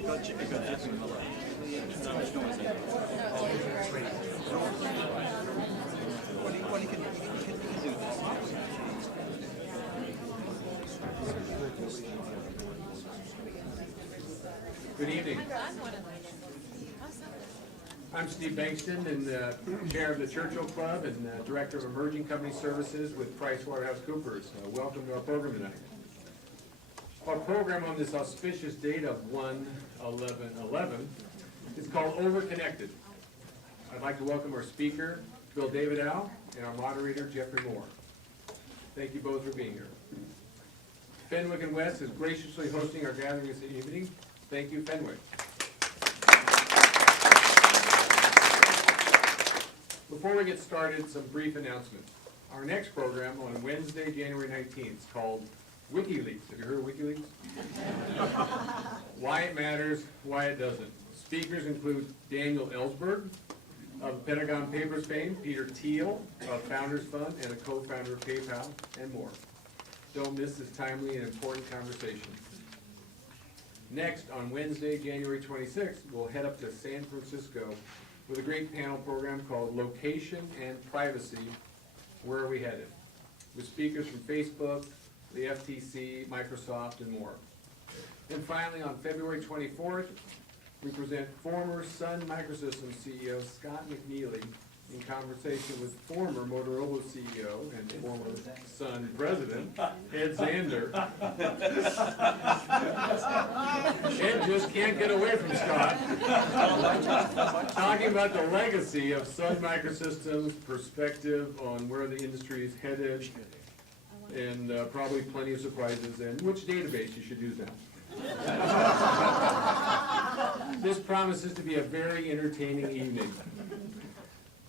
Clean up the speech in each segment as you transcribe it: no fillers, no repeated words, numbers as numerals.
Good evening. I'm Steve Bankston, and chair of the Churchill Club and director of Emerging Company Services with PricewaterhouseCoopers. Welcome to our program tonight. Our program on this auspicious date of 1/11/11 is called Overconnected. I'd like to welcome our speaker, Bill Davidow, and our moderator, Geoffrey Mohr. Thank you both for being here. Fenwick and West is graciously hosting our gathering this evening. Thank you, Fenwick. Before we get started, some brief announcements. Our next program on Wednesday, January 19th is called WikiLeaks. Have you heard of WikiLeaks? Why it matters, why it doesn't. Speakers include Daniel Ellsberg of Pentagon Papers fame, Peter Thiel of Founders Fund and a co-founder of PayPal, and more. Don't miss this timely and important conversation. Next, on Wednesday, January 26th, we'll head up to San Francisco with a great panel program called Location and Privacy, Where Are We Headed? With speakers from Facebook, the FTC, Microsoft, and more. And finally, on February 24th, we present former Sun Microsystems CEO Scott McNealy in conversation with former Motorola CEO and former Sun President Ed Zander. Ed just can't get away from Scott. Talking about the legacy of Sun Microsystems, perspective on where the industry is headed, and probably plenty of surprises, and which database you should use now. This promises to be a very entertaining evening.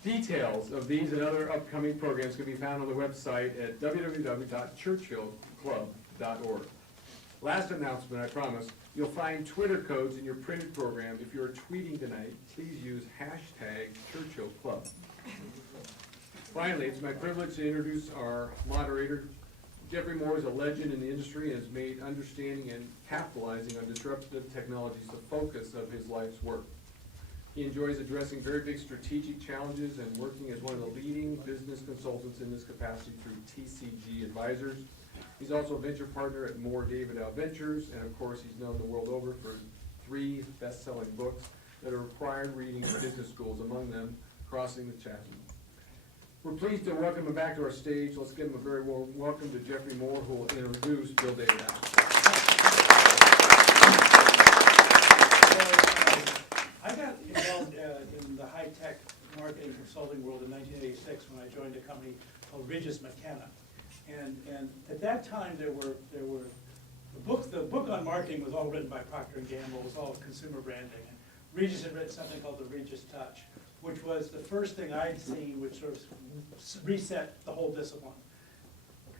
Details of these and other upcoming programs can be found on the website at www.churchillclub.org. Last announcement, I promise, you'll find Twitter codes in your printed program. If you're tweeting tonight, please use #ChurchillClub. Finally, it's my privilege to introduce our moderator. Geoffrey Mohr is a legend in the industry and has made understanding and capitalizing on disruptive technologies the focus of his life's work. He enjoys addressing very big strategic challenges and working as one of the leading business consultants in this capacity through TCG Advisors. He's also a venture partner at Mohr Davidow Ventures, and of course he's known the world over for 3 best-selling books that are required reading in business schools, among them Crossing the Chasm. We're pleased to welcome him back to our stage. Let's give him a very warm welcome to Geoffrey Mohr, who will introduce Bill Davidow. I got involved in the high-tech marketing consulting world in 1986 when I joined a company called Regis McKenna, and at that time the book on marketing was all written by Procter & Gamble. It was all consumer branding, and Regis had written something called the Regis Touch, which was the first thing I'd seen which sort of reset the whole discipline.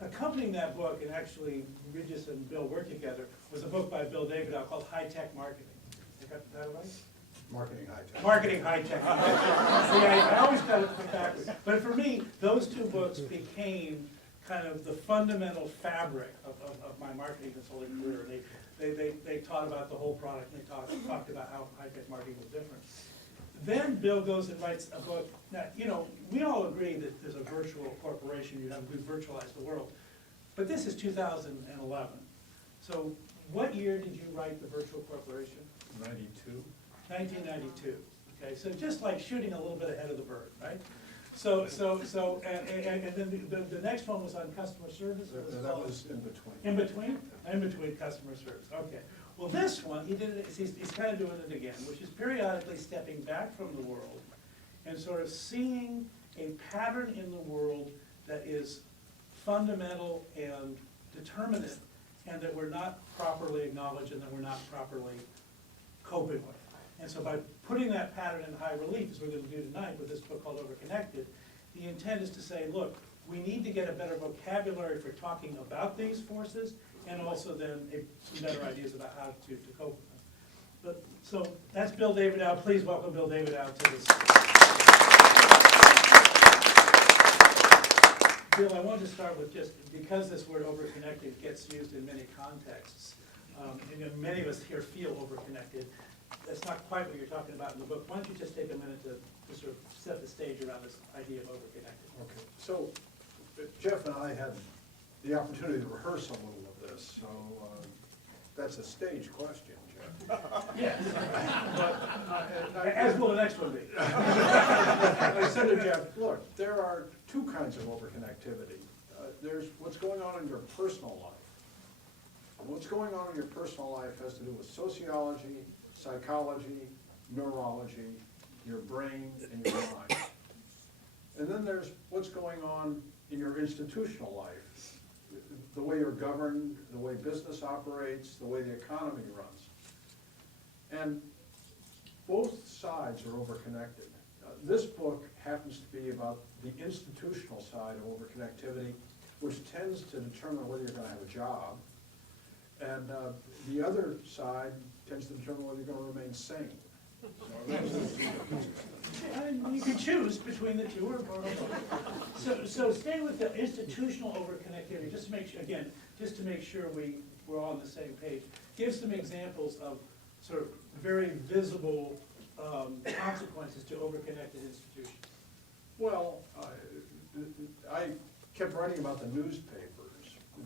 Accompanying that book, and actually Regis and Bill worked together, was a book by Bill Davidow called High-Tech Marketing. You got that right? Marketing high-tech. Marketing high-tech. See, I always got it backwards. But for me, those 2 books became kind of the fundamental fabric of my marketing consulting career. They taught about the whole product, and they talked about how high-tech marketing was different. Then Bill goes and writes a book. Now, you know, we all agree that there's a virtual corporation, we've virtualized the world. But this is 2011. So what year did you write the virtual corporation? 92. 1992. Okay, so just like shooting a little bit ahead of the bird, right? And then the next one was on customer service. That was in between. In between? In between customer service. Okay. Well, this one, he's kind of doing it again, which is periodically stepping back from the world and sort of seeing a pattern in the world that is fundamental and determinate, and that we're not properly acknowledged and that we're not properly coping with. And so by putting that pattern in high relief, as we're going to do tonight with this book called Overconnected, the intent is to say, look, we need to get a better vocabulary for talking about these forces, and also then some better ideas about how to cope with them. So that's Bill Davidow. Please welcome Bill Davidow to this. Bill, I wanted to start with just, because this word overconnected gets used in many contexts, And then many of us here feel overconnected. That's not quite what you're talking about in the book. Why don't you just take a minute to sort of set the stage around this idea of overconnected? Okay, so Jeff and I had the opportunity to rehearse a little of this, so that's a stage question, Jeff. Yes, But, as will the next one be. I said to Jeff, look, there are two kinds of overconnectivity. There's what's going on in your personal life. And what's going on in your personal life has to do with sociology, psychology, neurology, your brain, and your mind. And then there's what's going on in your institutional life, the way you're governed, the way business operates, the way the economy runs. And both sides are overconnected. This book happens to be about the institutional side of overconnectivity, which tends to determine whether you're going to have a job. And the other side tends to determine whether you're going to remain sane. And you can choose between the two or both. So stay with the institutional overconnectivity, just to make sure, again, just to make sure we're all on the same page. Give some examples of sort of very visible consequences to overconnected institutions. Well, I kept writing about the newspapers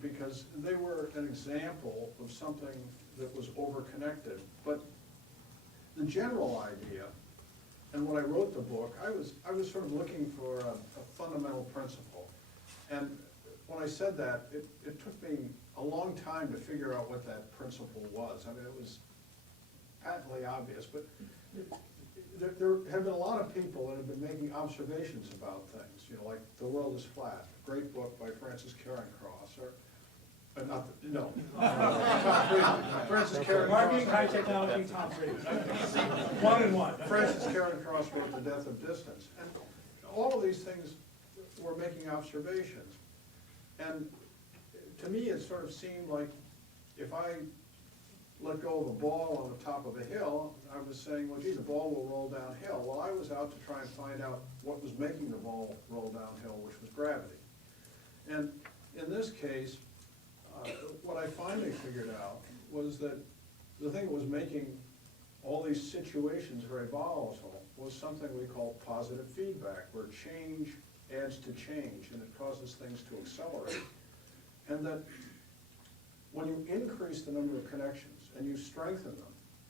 because they were an example of something that was overconnected. But the general idea, and when I wrote the book, I was sort of looking for a fundamental principle. And when I said that, it took me a long time to figure out what that principle was. I mean, it was patently obvious, but there have been a lot of people that have been making observations about things, you know, like The World is Flat, a great book by Francis Carencross, or, Francis Carencross. Marketing, high technology, Tom Brady. One and one. Francis Carencross wrote The Death of Distance. And all of these things were making observations. And to me, it sort of seemed like if I let go of a ball on the top of a hill, I was saying, well, gee, the ball will roll downhill. Well, I was out to try and find out what was making the ball roll downhill, which was gravity. And in this case, what I finally figured out was that the thing that was making all these situations very volatile was something we call positive feedback, where change adds to change, and it causes things to accelerate. And that when you increase the number of connections and you strengthen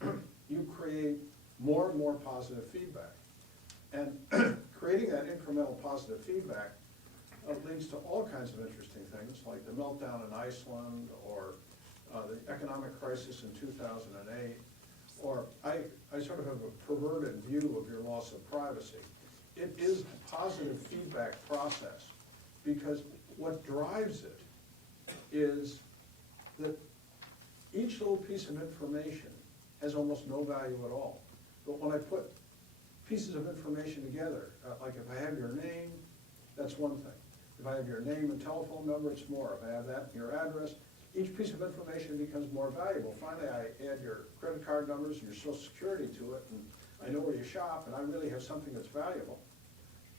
them, you create more and more positive feedback. And creating that incremental positive feedback leads to all kinds of interesting things, like the meltdown in Iceland, or the economic crisis in 2008, or I sort of have a perverted view of your loss of privacy. It is a positive feedback process, because what drives it is that each little piece of information has almost no value at all. But when I put pieces of information together, like if I have your name, that's one thing. If I have your name and telephone number, it's more. If I have that, your address, each piece of information becomes more valuable. Finally, I add your credit card numbers and your social security to it, and I know where you shop, and I really have something that's valuable.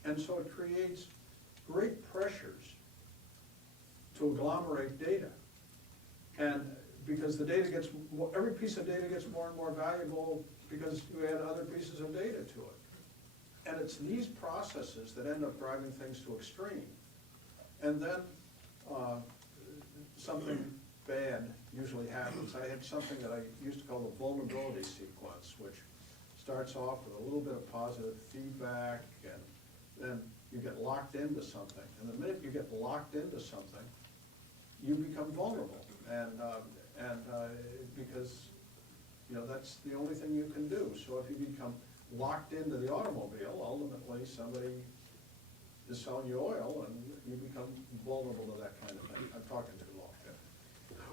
And so it creates great pressures to agglomerate data. And because the data gets, every piece of data gets more and more valuable because you add other pieces of data to it. And it's these processes that end up driving things to extreme. And then something bad usually happens. I had something that I used to call the vulnerability sequence, which starts off with a little bit of positive feedback, and then you get locked into something. And the minute you get locked into something, you become vulnerable. And because, you know, that's the only thing you can do. So if you become locked into the automobile, ultimately somebody is selling you oil, and you become vulnerable to that kind of thing. I'm talking too long, Jeff.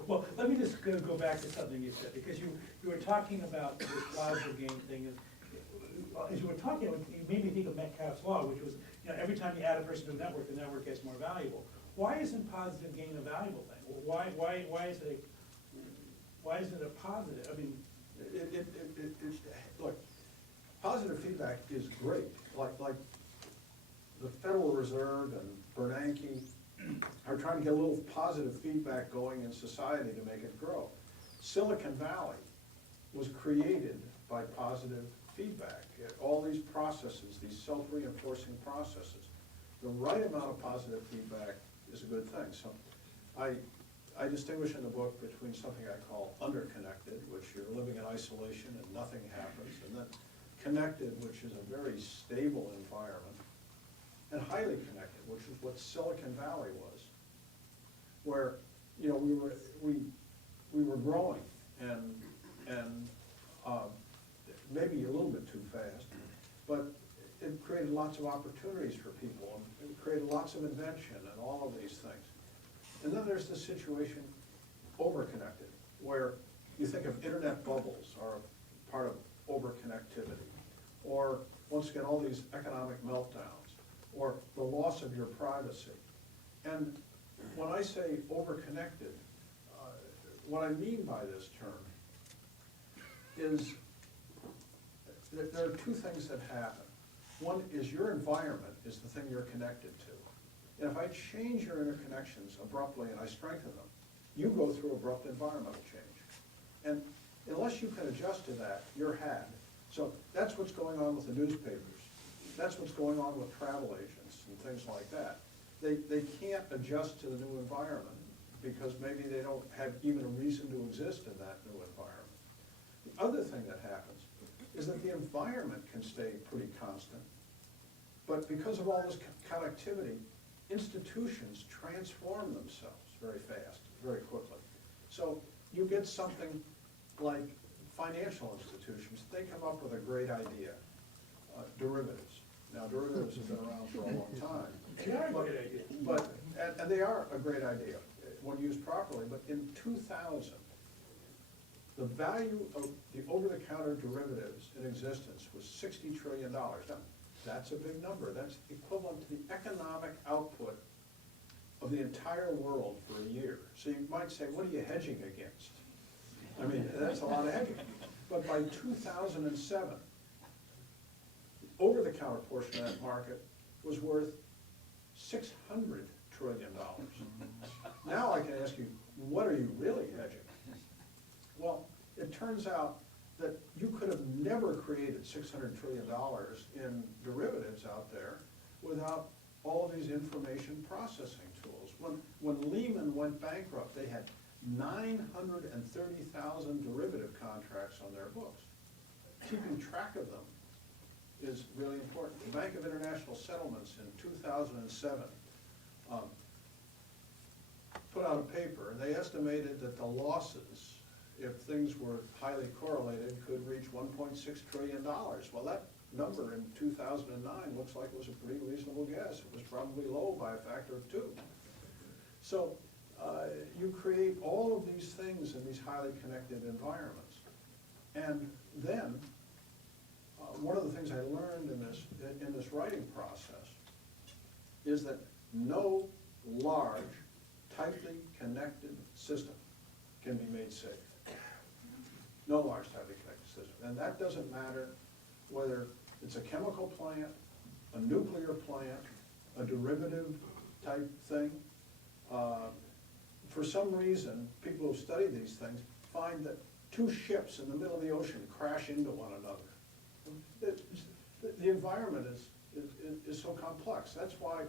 Well, let me just go back to something you said, because you were talking about this positive gain thing, and as you were talking, you made me think of Metcalfe's law, which was, you know, every time you add a person to a network, the network gets more valuable. Why isn't positive gain a valuable thing? Why is it a positive? I mean, Look, positive feedback is great. Like the Federal Reserve and Bernanke are trying to get a little positive feedback going in society to make it grow. Silicon Valley was created by positive feedback. All these processes, these self-reinforcing processes, the right amount of positive feedback is a good thing. So I distinguish in the book between something I call underconnected, which you're living in isolation and nothing happens, and then connected, which is a very stable environment, and highly connected, which is what Silicon Valley was, where, you know, we were growing and maybe a little bit too fast, but it created lots of opportunities for people, and it created lots of invention and all of these things. And then there's the situation, overconnected, where you think of internet bubbles are part of overconnectivity, or once again, all these economic meltdowns, or the loss of your privacy. And when I say overconnected, what I mean by this term is that there are two things that happen. One is your environment is the thing you're connected to. And if I change your interconnections abruptly and I strengthen them, you go through abrupt environmental change. And unless you can adjust to that, you're had. So that's what's going on with the newspapers. That's what's going on with travel agents and things like that. They can't adjust to the new environment because maybe they don't have even a reason to exist in that new environment. The other thing that happens is that the environment can stay pretty constant, but because of all this connectivity, institutions transform themselves very fast, very quickly. So you get something like financial institutions, they come up with a great idea, derivatives. Now, derivatives have been around for a long time. They are a great idea. But, and they are a great idea when used properly, but in 2000, the value of the over-the-counter derivatives in existence was $60 trillion. Now, that's a big number. That's equivalent to the economic output of the entire world for a year. So you might say, what are you hedging against? I mean, that's a lot of hedging. But by 2007, the over-the-counter portion of that market was worth $600 trillion. Now I can ask you, what are you really hedging? Well, it turns out that you could have never created $600 trillion in derivatives out there without all of these information processing tools. When Lehman went bankrupt, they had 930,000 derivative contracts on their books. Keeping track of them is really important. The Bank of International Settlements in 2007 put out a paper, and they estimated that the losses, if things were highly correlated, could reach $1.6 trillion. Well, that number in 2009 looks like it was a pretty reasonable guess. It was probably low by a factor of 2. So you create all of these things in these highly connected environments. And then, one of the things I learned in this writing process is that no large, tightly connected system can be made safe. No large, tightly connected system. And that doesn't matter whether it's a chemical plant, a nuclear plant, a derivative type thing. For some reason, people who study these things find that 2 ships in the middle of the ocean crash into one another. The environment is so complex. That's why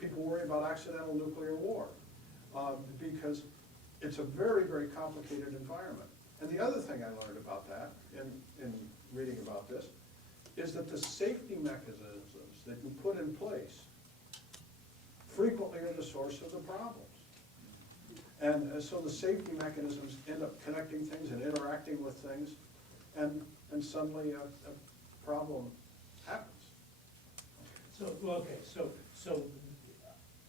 people worry about accidental nuclear war, because it's a very, very complicated environment. And the other thing I learned about that in reading about this is that the safety mechanisms that you put in place frequently are the source of the problems. And so the safety mechanisms end up connecting things and interacting with things, and suddenly a problem happens. So, well, okay, so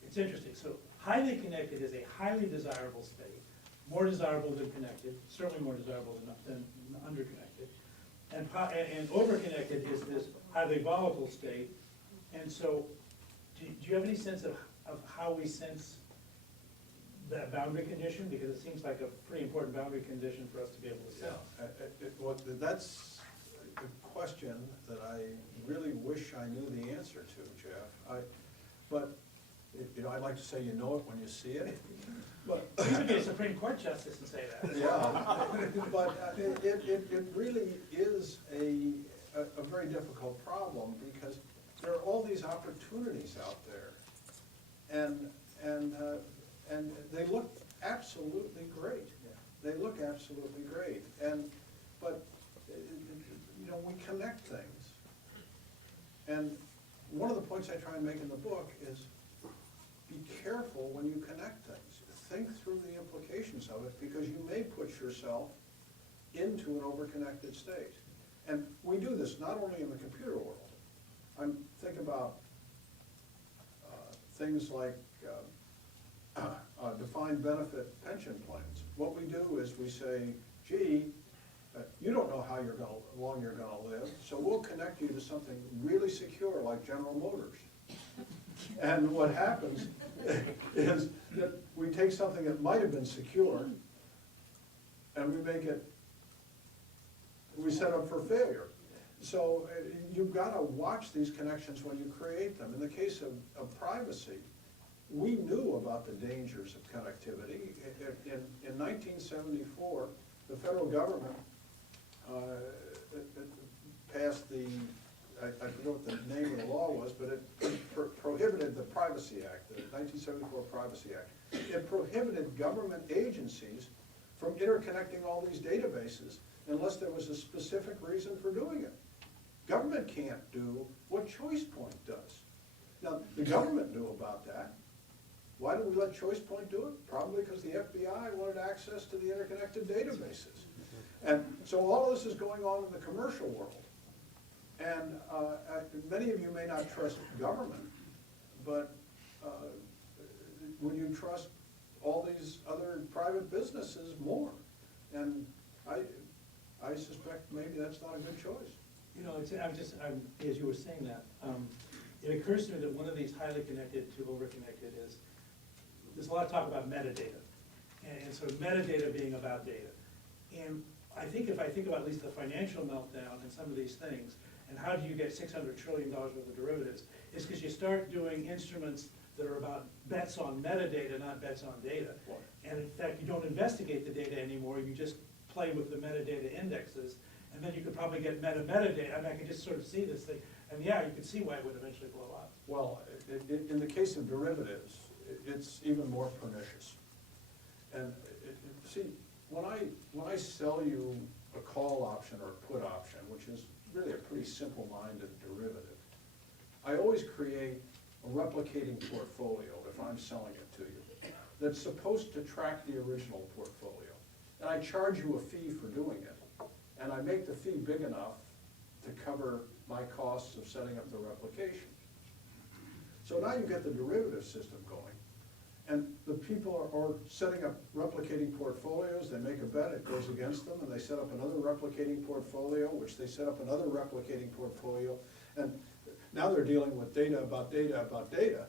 it's interesting. So highly connected is a highly desirable state, more desirable than connected, certainly more desirable than underconnected. And overconnected is this highly volatile state. And so, do you have any sense of how we sense that boundary condition? Because it seems like a pretty important boundary condition for us to be able to sense. That's a question that I really wish I knew the answer to, Jeff. But you know, I'd like to say you know it when you see it, but, You could be a Supreme Court justice and say that. yeah. But it really is a very difficult problem, because there are all these opportunities out there. And they look absolutely great. They look absolutely great. But you know, we connect things. And one of the points I try and make in the book is, be careful when you connect things. Think through the implications of it, because you may put yourself into an overconnected state. And we do this not only in the computer world. Think about things like defined benefit pension plans. What we do is we say, gee, you don't know how long you're gonna live, so we'll connect you to something really secure like General Motors. And what happens is that we take something that might have been secure and we set up for failure. So you've got to watch these connections when you create them. In the case of privacy, we knew about the dangers of connectivity. In 1974, the federal government passed I forget what the name of the law was, but it prohibited the Privacy Act, the 1974 Privacy Act. It prohibited government agencies from interconnecting all these databases unless there was a specific reason for doing it. Government can't do what ChoicePoint does. Now, the government knew about that. Why did we let ChoicePoint do it? Probably because the FBI wanted access to the interconnected databases. And so all of this is going on in the commercial world. And many of you may not trust government, but would you trust all these other private businesses more? And I suspect maybe that's not a good choice. You know, as you were saying that, it occurs to me that one of these highly connected to overconnected is, there's a lot of talk about metadata, and sort of metadata being about data. And I think if I think about at least the financial meltdown and some of these things, and how do you get $600 trillion worth of derivatives, is because you start doing instruments that are about bets on metadata, not bets on data. And in fact, you don't investigate the data anymore, you just play with the metadata indexes, and then you could probably get metadata. I mean, I can just sort of see this thing, and yeah, you could see why it would eventually blow up. Well, in the case of derivatives, it's even more pernicious. And see, when I sell you a call option or a put option, which is really a pretty simple-minded derivative, I always create a replicating portfolio, if I'm selling it to you, that's supposed to track the original portfolio. And I charge you a fee for doing it. And I make the fee big enough to cover my costs of setting up the replication. So now you get the derivative system going. And the people are setting up replicating portfolios, they make a bet, it goes against them, and they set up another replicating portfolio, which they set up another replicating portfolio. And now they're dealing with data about data about data,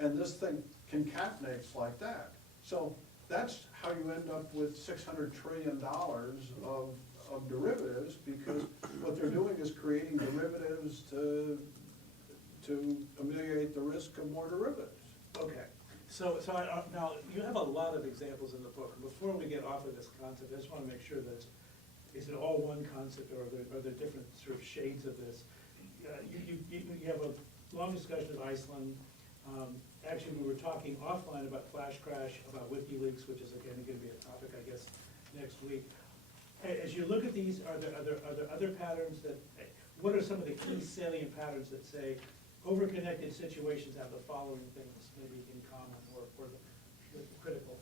and this thing concatenates like that. So that's how you end up with $600 trillion of derivatives, because what they're doing is creating derivatives to ameliorate the risk of more derivatives. Okay, so now, you have a lot of examples in the book. Before we get off of this concept, I just want to make sure that, is it all one concept, or are there different sort of shades of this? You have a long discussion of Iceland. Actually, we were talking offline about Flash Crash, about WikiLeaks, which is again going to be a topic, I guess, next week. As you look at these, are there other patterns that, what are some of the key salient patterns that say overconnected situations have the following things maybe in common, or the critical?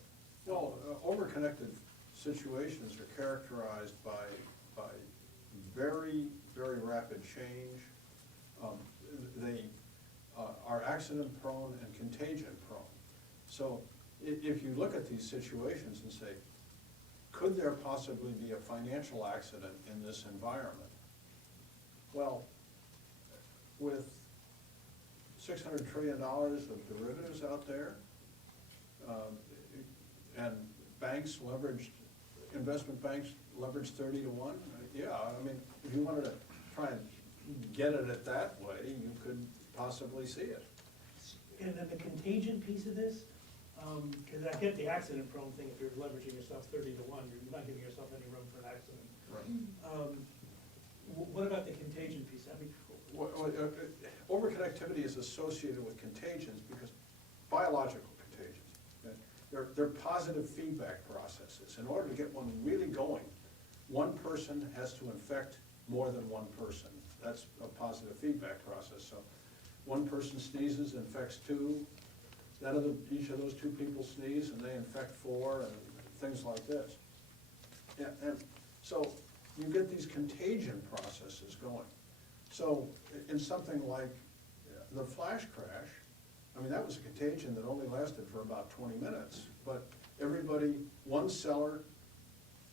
Well, overconnected situations are characterized by very, very rapid change. They are accident prone and contagion prone. So if you look at these situations and say, could there possibly be a financial accident in this environment? Well, with $600 trillion of derivatives out there, and banks leveraged, investment banks leveraged 30 to 1, yeah, I mean, if you wanted to try and get at it that way, you could possibly see it. and then the contagion piece of this, because I get the accident prone thing, if you're leveraging yourself 30 to 1, you're not giving yourself any room for an accident. Right. What about the contagion piece? I mean, Overconnectivity is associated with contagions because biological contagions. Okay? They're positive feedback processes. In order to get one really going, one person has to infect more than one person. That's a positive feedback process. So one person sneezes, infects 2, each of those 2 people sneeze and they infect 4, and things like this. And so you get these contagion processes going. So in something like the flash crash, I mean, that was a contagion that only lasted for about 20 minutes, but everybody, one seller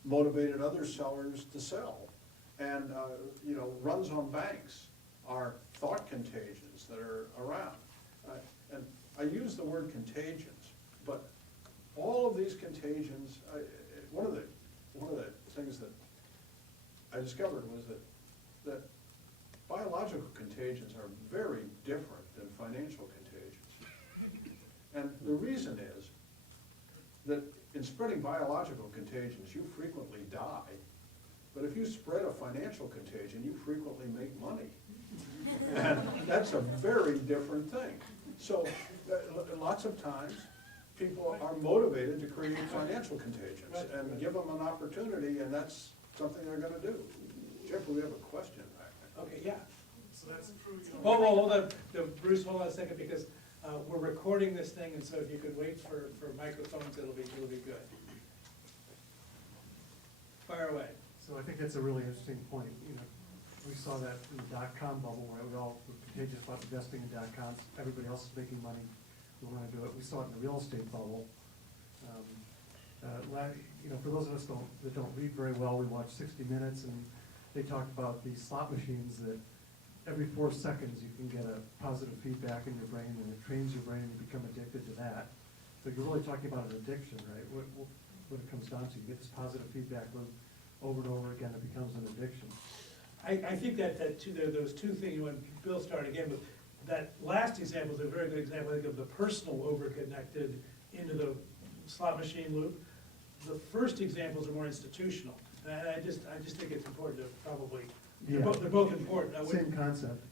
motivated other sellers to sell. And, you know, runs on banks are thought contagions that are around. And I use the word contagions, but all of these contagions, one of the things that I discovered was that biological contagions are very different than financial contagions. And the reason is that in spreading biological contagions, you frequently die. But if you spread a financial contagion, you frequently make money. And that's a very different thing. So lots of times, people are motivated to create financial contagions and give them an opportunity, and that's something they're gonna do. Geoffrey, we have a question back there. okay, yeah. So that's true. Hold on, no, Bruce, hold on a second, because we're recording this thing, and so if you could wait for microphones, it'll be good. Fire away. So I think that's a really interesting point. You know, we saw that in the dot-com bubble where we all were contagious about investing in dot-coms. Everybody else is making money. We want to do it. We saw it in the real estate bubble. You know, for those of us that don't read very well, we watch 60 Minutes, and they talked about these slot machines that every 4 seconds you can get a positive feedback in your brain, and it trains your brain, and you become addicted to that. So you're really talking about an addiction, right? What it comes down to, you get this positive feedback loop over and over again, it becomes an addiction. I think that those 2 things, when Bill started again, but that last example is a very good example, I think, of the personal overconnected into the slot machine loop. The first examples are more institutional, and I just think it's important to probably, they're both important. Same concept.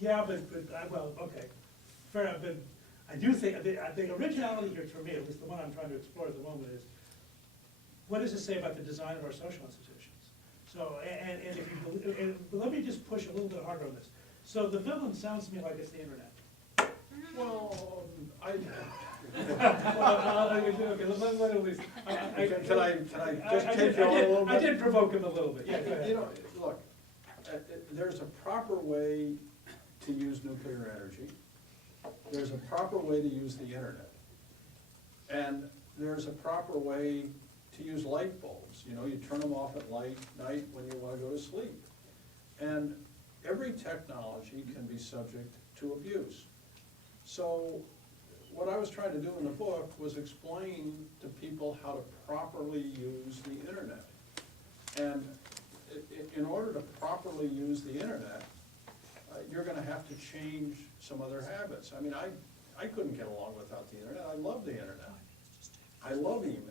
Yeah, but well, okay, fair enough, but I do think, the originality here, for me, at least the one I'm trying to explore at the moment, is what does it say about the design of our social institutions? So, and if you, but let me just push a little bit harder on this. So the villain sounds to me like it's the internet. Well, Okay, let at least. Can I just take you on a little bit? I did provoke him a little bit, yeah, go ahead. You know, look, there's a proper way to use nuclear energy. There's a proper way to use the internet. And there's a proper way to use light bulbs. You know, you turn them off at night when you want to go to sleep. And every technology can be subject to abuse. So what I was trying to do in the book was explain to people how to properly use the internet. And in order to properly use the internet, you're gonna have to change some other habits. I mean, I couldn't get along without the internet. I love the internet. I love email.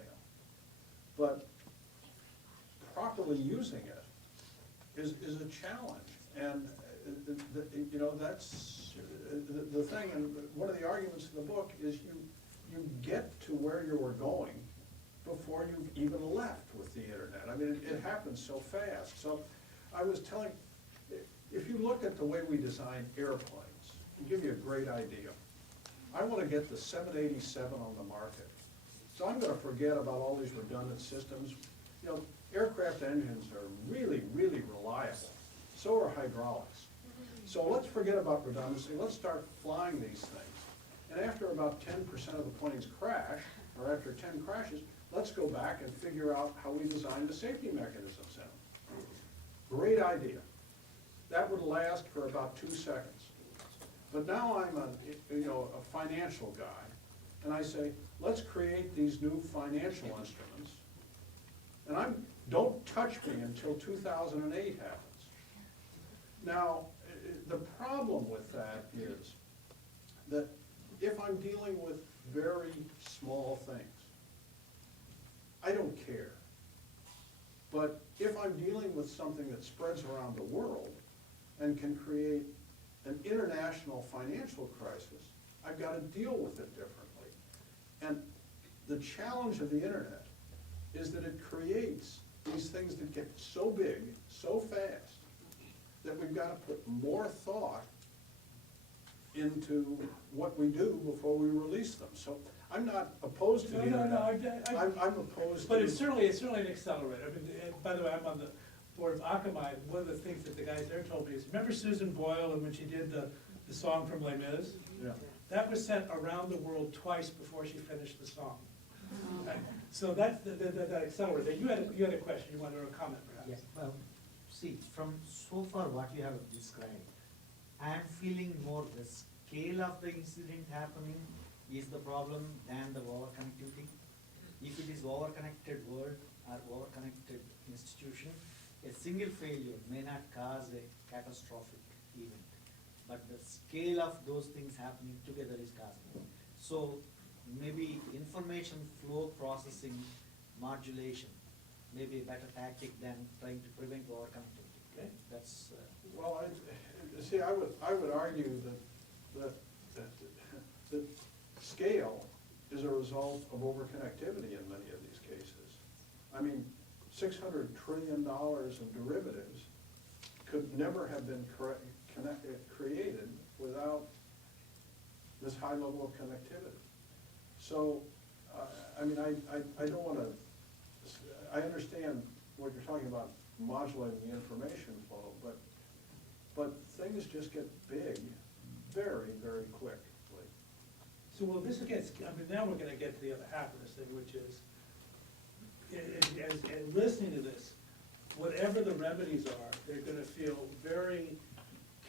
But properly using it is a challenge. And you know, that's the thing, and one of the arguments in the book is you get to where you were going before you've even left with the internet. I mean, it happens so fast. So I was telling, if you look at the way we design airplanes, I'll give you a great idea. I want to get the 787 on the market. So I'm going to forget about all these redundant systems. You know, aircraft engines are really, really reliable. So are hydraulics. So let's forget about redundancy. Let's start flying these things. And after about 10% of the planes crash, or after 10 crashes, let's go back and figure out how we design the safety mechanisms in them. Great idea. That would last for about 2 seconds. But now I'm a financial guy, and I say, let's create these new financial instruments, and don't touch me until 2008 happens. Now, the problem with that is that if I'm dealing with very small things, I don't care. But if I'm dealing with something that spreads around the world and can create an international financial crisis, I've got to deal with it differently. And the challenge of the internet is that it creates these things that get so big, so fast, that we've got to put more thought into what we do before we release them. So I'm not opposed to the internet. I'm opposed to. But it's certainly an accelerator. I mean, by the way, I'm on the board of Akamai. One of the things that the guys there told me is, remember Susan Boyle and when she did the song from Les Mis? Yeah. That was sent around the world twice before she finished the song. Right? So that's that accelerator. You had a question, you wanted a comment perhaps? Yes, well, see, from so far what you have described, I am feeling more the scale of the incident happening is the problem than the over-connectivity. If it is over-connected world or over-connected institution, a single failure may not cause a catastrophic event, but the scale of those things happening together is causing. So maybe information flow processing modulation may be a better tactic than trying to prevent over-connectivity. Okay. That's, Well, see, I would argue that scale is a result of overconnectivity in many of these cases. I mean, $600 trillion of derivatives could never have been created without this high level of connectivity. So, I mean, I don't want to, I understand what you're talking about, modulating the information flow, but things just get big very, very quickly. So, well, this gets, I mean, now we're gonna get to the other half of this thing, which is, and listening to this, whatever the remedies are, they're gonna feel very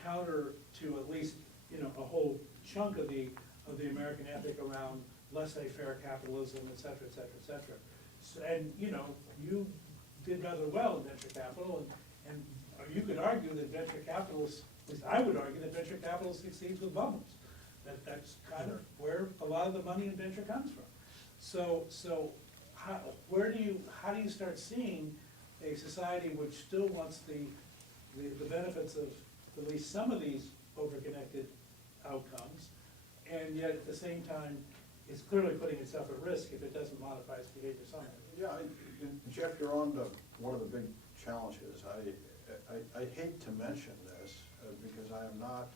counter to at least, you know, a whole chunk of the American ethic around laissez-faire capitalism, et cetera, et cetera, et cetera. So, and, you know, you did rather well in venture capital, and you could argue that venture capitalists, at least I would argue that venture capital succeeds with bubbles. That's kind of where a lot of the money in venture comes from. So how do you start seeing a society which still wants the benefits of at least some of these overconnected outcomes, and yet at the same time is clearly putting itself at risk if it doesn't modify its behavior somehow? Yeah, Jeff, you're on to one of the big challenges. I hate to mention this because I am not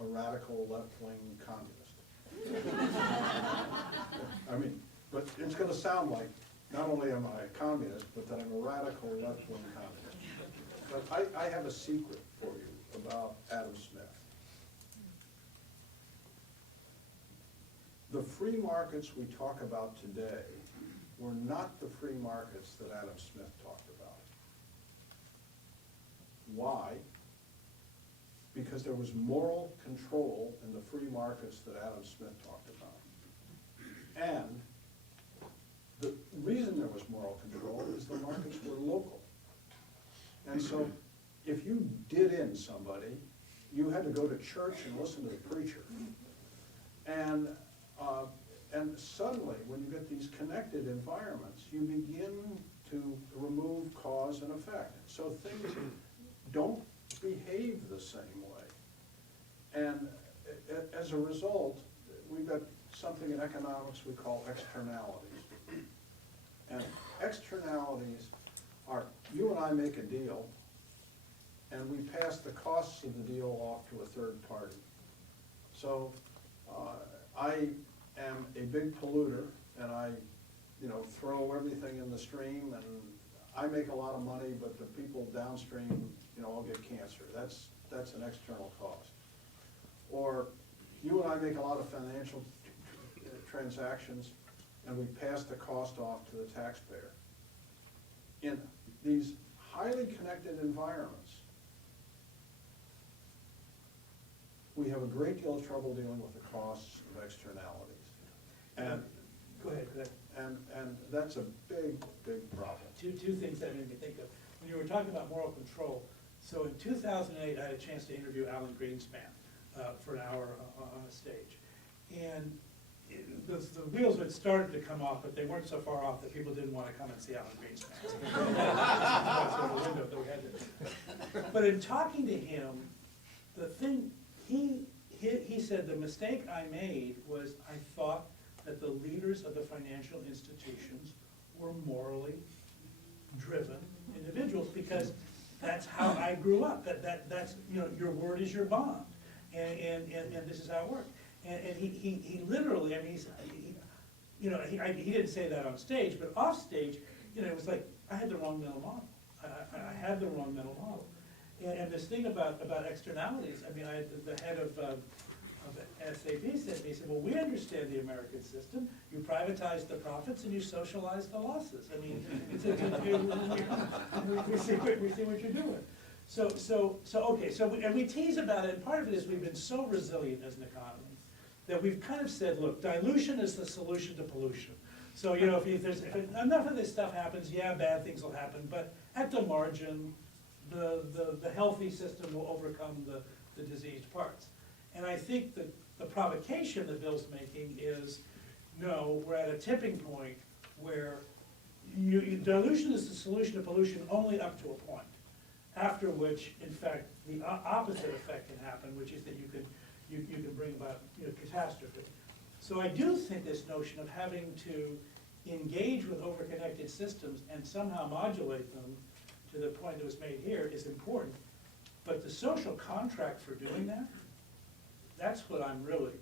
a radical left-wing communist. I mean, but it's gonna sound like not only am I a communist, but that I'm a radical left-wing communist. But I have a secret for you about Adam Smith. The free markets we talk about today were not the free markets that Adam Smith talked about. Why? Because there was moral control in the free markets that Adam Smith talked about. And the reason there was moral control is the markets were local. And so if you did in somebody, you had to go to church and listen to the preacher. And suddenly, when you get these connected environments, you begin to remove cause and effect. So things don't behave the same way. And as a result, we've got something in economics we call externalities. And externalities are, you and I make a deal, and we pass the costs of the deal off to a third party. So I am a big polluter, and I, throw everything in the stream, and I make a lot of money, but the people downstream, all get cancer. That's an external cost. Or you and I make a lot of financial transactions, and we pass the cost off to the taxpayer. In these highly connected environments, we have a great deal of trouble dealing with the costs of externalities. And Go ahead. and that's a big, big problem. Two things that made me think of. When you were talking about moral control, so in 2008, I had a chance to interview Alan Greenspan for an hour on a stage. And the wheels had started to come off, but they weren't so far off that people didn't want to come and see Alan Greenspan. That's sort of the window that we had to. But in talking to him, the thing, he said, the mistake I made was I thought that the leaders of the financial institutions were morally driven individuals, because that's how I grew up. That's, you know, your word is your bond, and this is how it worked. And he literally, I mean, he didn't say that on stage, but off stage, you know, it was like, I had the wrong mental model. I had the wrong mental model. And this thing about externalities, I mean, the head of SAP said to me, he said, well, we understand the American system. You privatize the profits and you socialize the losses. I mean, we see what you're doing. And we tease about it, and part of it is we've been so resilient as an economy that we've kind of said, look, dilution is the solution to pollution. So, you know, if enough of this stuff happens, yeah, bad things will happen, but at the margin, the healthy system will overcome the diseased parts. And I think that the provocation that Bill's making is, no, we're at a tipping point where dilution is the solution to pollution only up to a point, after which, in fact, the opposite effect can happen, which is that you can bring about, you know, catastrophe. So I do think this notion of having to engage with overconnected systems and somehow modulate them to the point that was made here is important. But the social contract for doing that, that's what I'm really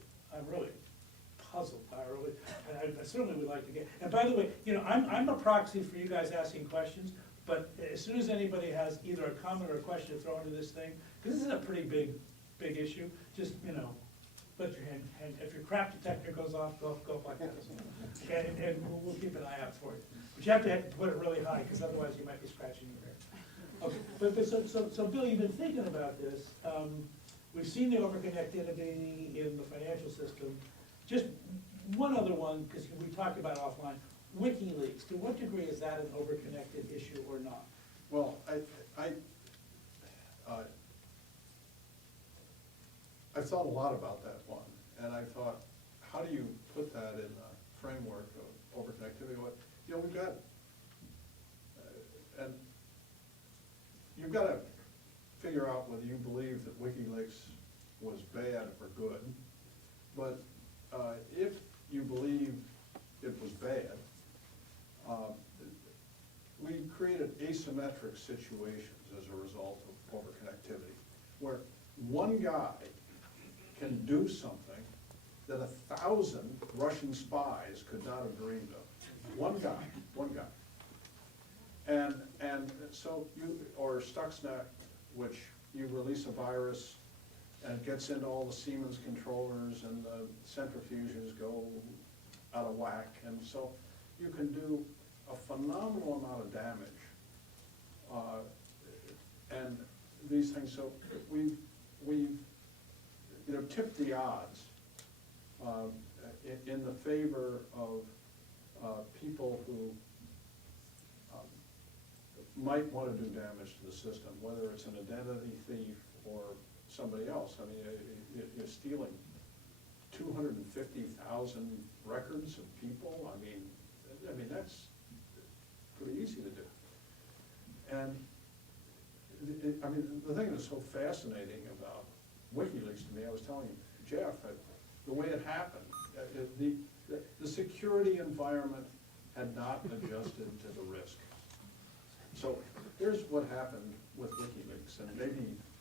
puzzled by. I certainly would like to get. And by the way, you know, I'm a proxy for you guys asking questions. But as soon as anybody has either a comment or a question to throw into this thing, because this is a pretty big issue, just, you know, let your hand, if your crap detector goes off, go up like that. Okay, and we'll keep an eye out for you. But you have to put it really high, because otherwise you might be scratching your ear. Okay, so Bill, you've been thinking about this. We've seen the overconnectivity in the financial system. Just one other one, because we talked about offline, WikiLeaks. To what degree is that an overconnected issue or not? Well, I thought a lot about that one, and I thought, how do you put that in the framework of overconnectivity? You know, we've got, and you've got to figure out whether you believe that WikiLeaks was bad or good. But if you believe it was bad, we created asymmetric situations as a result of overconnectivity, where one guy can do something that 1,000 Russian spies could not have dreamed of. One guy. And so or Stuxnet, which you release a virus and it gets into all the Siemens controllers and the centrifuges go out of whack. And so you can do a phenomenal amount of damage. And these things, so we've you know, tipped the odds in the favor of people who might want to do damage to the system, whether it's an identity thief or somebody else. I mean, you're stealing 250,000 records of people. I mean that's pretty easy to do. And I mean, the thing that's so fascinating about WikiLeaks to me, I was telling you, Jeff, the way it happened, the security environment had not adjusted to the risk. So here's what happened with WikiLeaks, and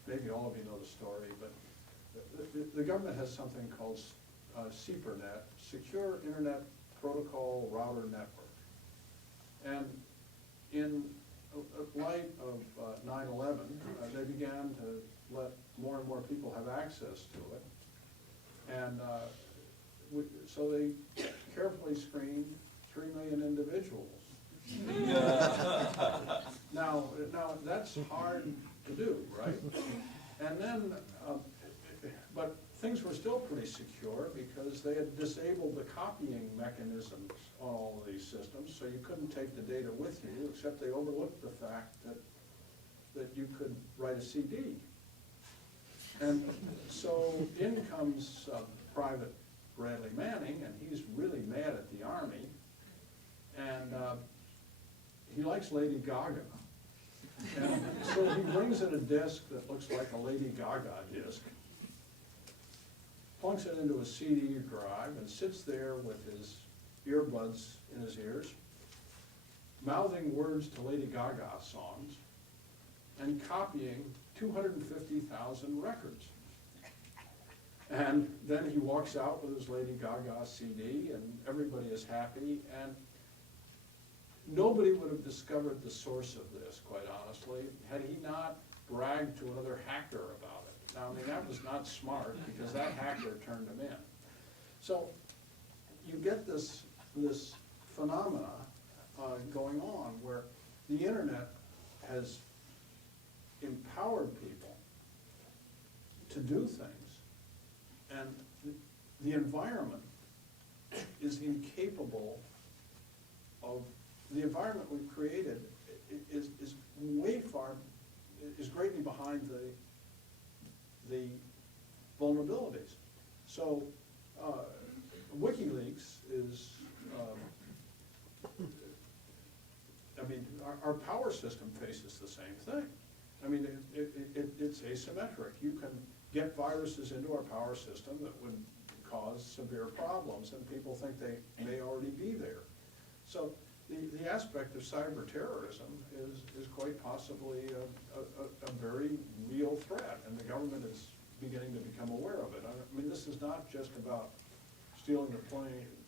maybe all of you know the story, but the government has something called SIPRNet, Secure Internet Protocol Router Network. And in light of 9/11, they began to let more and more people have access to it. And so they carefully screened 3 million individuals. Now that's hard to do, right? And then, but things were still pretty secure because they had disabled the copying mechanisms on all of these systems, so you couldn't take the data with you, except they overlooked the fact that you could write a CD. And so in comes private Bradley Manning, and he's really mad at the Army, and he likes Lady Gaga. And so he brings in a disc that looks like a Lady Gaga disc, plunks it into a CD drive, and sits there with his earbuds in his ears, mouthing words to Lady Gaga songs, and copying 250,000 records. And then he walks out with his Lady Gaga CD, and everybody is happy, and nobody would have discovered the source of this, quite honestly, had he not bragged to another hacker about it. Now, I mean, that was not smart, because that hacker turned him in. So, you get this phenomena going on where the internet has empowered people to do things, and the environment is incapable of, the environment we've created is greatly behind the vulnerabilities. So, WikiLeaks is, I mean, our power system faces the same thing. I mean, it's asymmetric. You can get viruses into our power system that would cause severe problems, and people think they may already be there. So the aspect of cyber terrorism is quite possibly a very real threat, and the government is beginning to become aware of it. I mean, this is not just about stealing the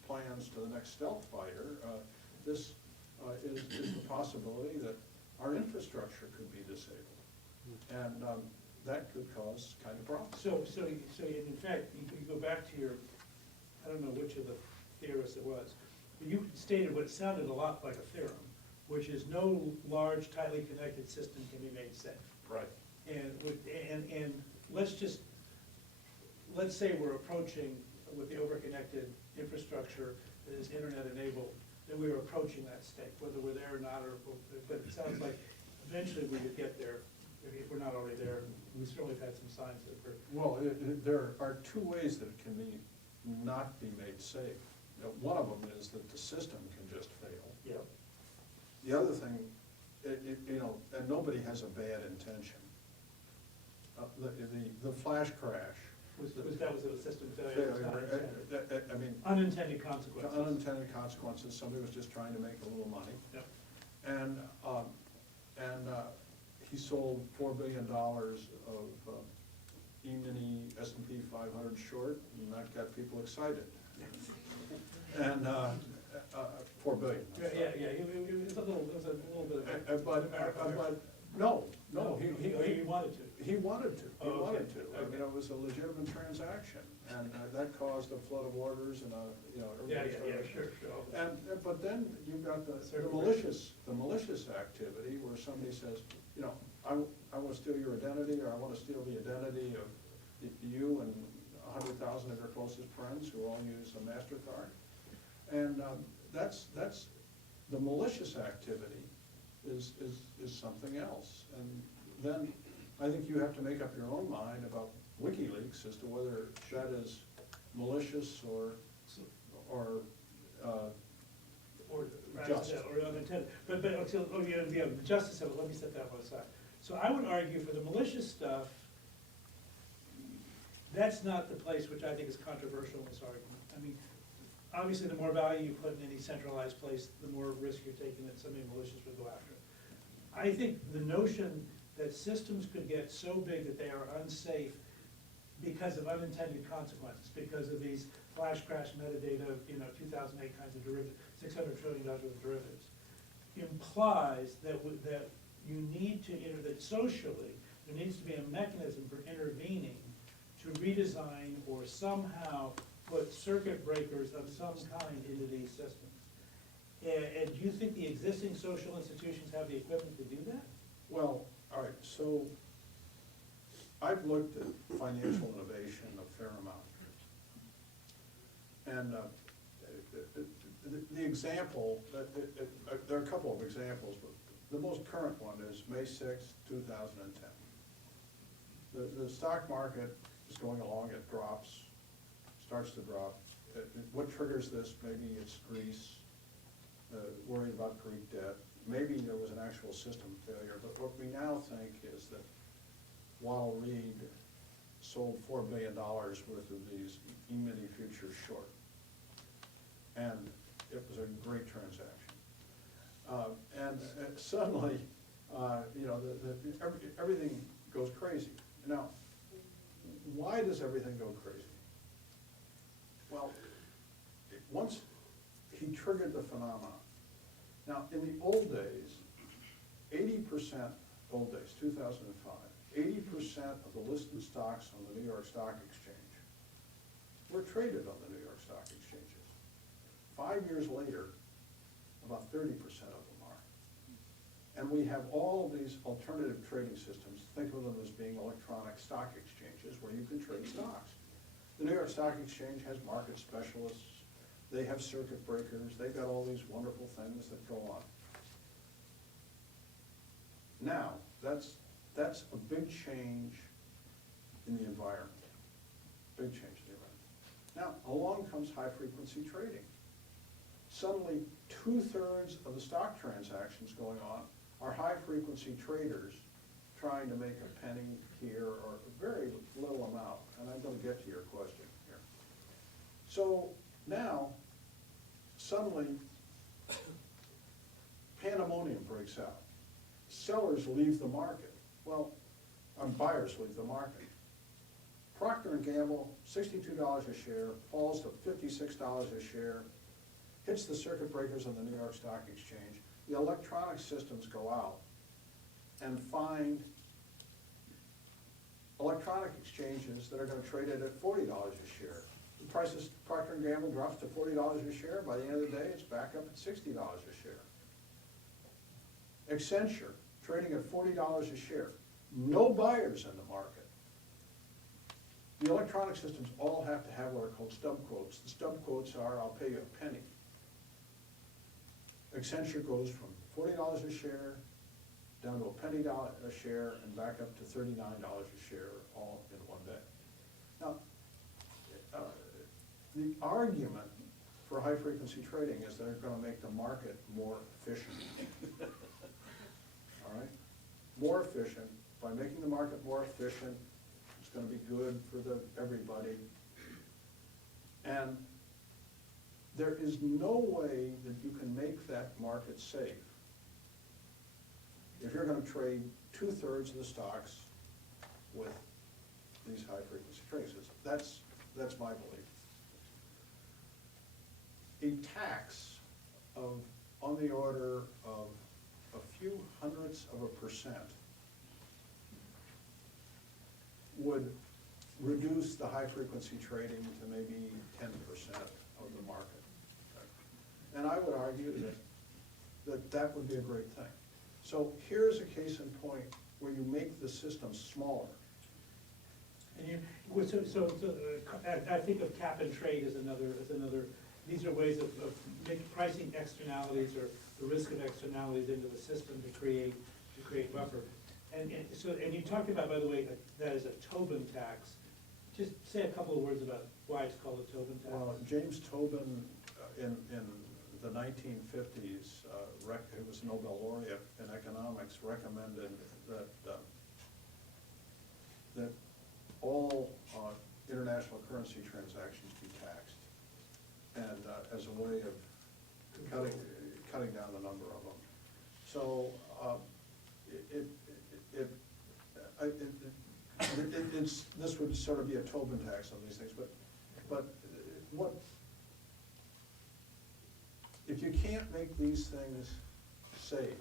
plans to the next stealth fighter. This is the possibility that our infrastructure could be disabled, and that could cause kind of problems. So in fact, you go back to your, I don't know which of the theorists it was, but you stated what sounded a lot like a theorem, which is no large, tightly connected system can be made safe. Right. And let's say we're approaching, with the overconnected infrastructure that is internet enabled, that we are approaching that state, whether we're there or not, but it sounds like eventually we would get there, if we're not already there. We certainly have had some signs that we're. Well, there are two ways that it can not be made safe. You know, one of them is that the system can just fail. Yep. The other thing, you know, and nobody has a bad intention. The flash crash. That was a system failure. It was not intended. I mean, Unintended consequences. unintended consequences. Somebody was just trying to make a little money. Yep. And he sold $4 billion of E-mini S&P 500 short, and that got people excited. And $4 billion. Yeah. It was a little bit of. But no, He wanted to. He wanted to. He Oh, okay. wanted to. I Okay. mean, it was a legitimate transaction, and that caused a flood of orders and everybody started. Sure. And but then you've got the malicious activity where somebody says, you know, I want to steal your identity, or I want to steal the identity of you and 100,000 of your closest friends who all use a MasterCard, and that's the malicious activity is something else, and then I think you have to make up your own mind about WikiLeaks as to whether that is malicious or just. Or unintended. But the justice of it, let me set that one aside. So I would argue for the malicious stuff, that's not the place which I think is controversial in this argument. I mean, obviously, the more value you put in any centralized place, the more risk you're taking that somebody malicious would go after it. I think the notion that systems could get so big that they are unsafe because of unintended consequences, because of these flash crash metadata, 2008 kinds of derivatives, $600 trillion worth of derivatives, implies that you need to that socially, there needs to be a mechanism for intervening to redesign or somehow put circuit breakers of some kind into these systems. And do you think the existing social institutions have the equipment to do that? Well, all right, so I've looked at financial innovation a fair amount. And the example, there are a couple of examples, but the most current one is May 6, 2010. The stock market is going along, it drops, starts to drop, what triggers this? Maybe it's Greece, worried about Greek debt. Maybe there was an actual system failure, but what we now think is that Waddle Reed sold $4 billion worth of these E-mini futures short. And it was a great transaction. And suddenly, you know, everything goes crazy. Now, why does everything go crazy? Well, once he triggered the phenomenon. Now, in the old days, 80%, old days, 2005, 80% of the listed stocks on the New York Stock Exchange were traded on the New York Stock Exchanges. 5 years later, about 30% of them are. And we have all of these alternative trading systems. Think of them as being electronic stock exchanges where you can trade stocks. The New York Stock Exchange has market specialists. They have circuit breakers. They've got all these wonderful things that go on. Now, that's a big change in the environment. Big change in the environment. Now, along comes high-frequency trading. Suddenly, 2/3 of the stock transactions going on are high-frequency traders trying to make a penny here or a very little amount. And I'm going to get to your question here. So now, suddenly, pandemonium breaks out. Sellers leave the market. Well, buyers leave the market. Procter & Gamble, $62 a share, falls to $56 a share, hits the circuit breakers on the New York Stock Exchange. The electronic systems go out and find electronic exchanges that are going to trade it at $40 a share. The price of Procter & Gamble drops to $40 a share. By the end of the day, it's back up at $60 a share. Accenture, trading at $40 a share. No buyers in the market. The electronic systems all have to have what are called stub quotes. The stub quotes are, I'll pay you a penny. Accenture goes from $40 a share down to a penny a share and back up to $39 a share all in one day. Now, the argument for high-frequency trading is they're going to make the market more efficient. All right? More efficient. By making the market more efficient, it's going to be good for everybody. And there is no way that you can make that market safe if you're going to trade 2/3 of the stocks with these high-frequency trading systems. That's my belief. A tax of on the order of a few hundredths of a percent would reduce the high-frequency trading to maybe 10% of the market. And I would argue that would be a great thing. So here's a case in point where you make the system smaller. And I think of cap and trade as another, these are ways of making pricing externalities or the risk of externalities into the system to create buffer. And you talked about, by the way, that is a Tobin tax. Just say a couple of words about why it's called a Tobin tax. Well, James Tobin, in the 1950s, who was Nobel laureate in economics, recommended that all international currency transactions be taxed, and as a way of cutting down the number of them. So this would sort of be a Tobin tax on these things, but what if you can't make these things safe?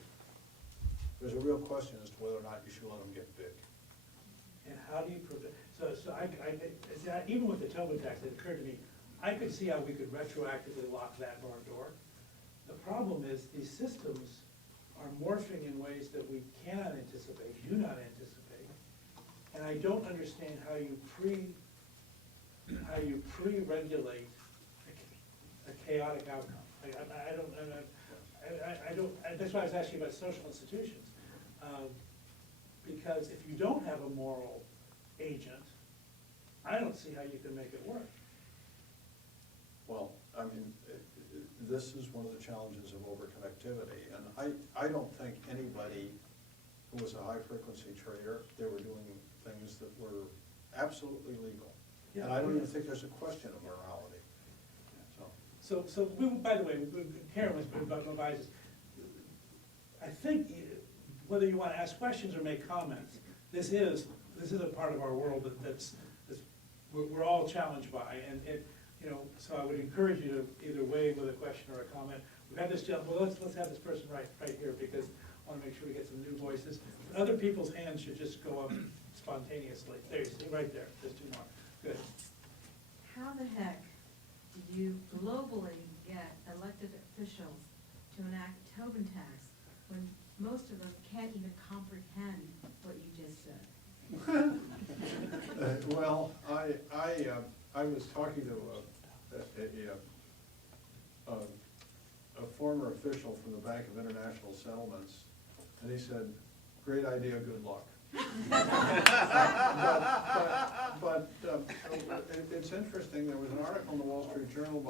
There's a real question as to whether or not you should let them get big. And how do you prevent, even with the Tobin tax, it occurred to me, I could see how we could retroactively lock that barn door. The problem is these systems are morphing in ways that we cannot anticipate, do not anticipate. And I don't understand how you pre-regulate a chaotic outcome. That's why I was asking about social institutions. Because if you don't have a moral agent, I don't see how you can make it work. Well, I mean, this is one of the challenges of overconnectivity, and I don't think anybody who was a high-frequency trader, they were doing things that were absolutely legal. And I don't even think there's a question of morality, so. So, by the way, Karen was advised, I think whether you want to ask questions or make comments, this is a part of our world that's we're all challenged by, and you know, so I would encourage you to either wave with a question or a comment. We've had this gentleman, well, let's have this person right here, because I want to make sure we get some new voices. Other people's hands should just go up spontaneously. There, you see, right there, there's two more, good. How the heck do you globally get elected officials to enact Tobin tax when most of them can't even comprehend what you just said? Well, I was talking to a former official from the Bank of International Settlements, and he said, "Great idea, good luck." But it's interesting, there was an article in the Wall Street Journal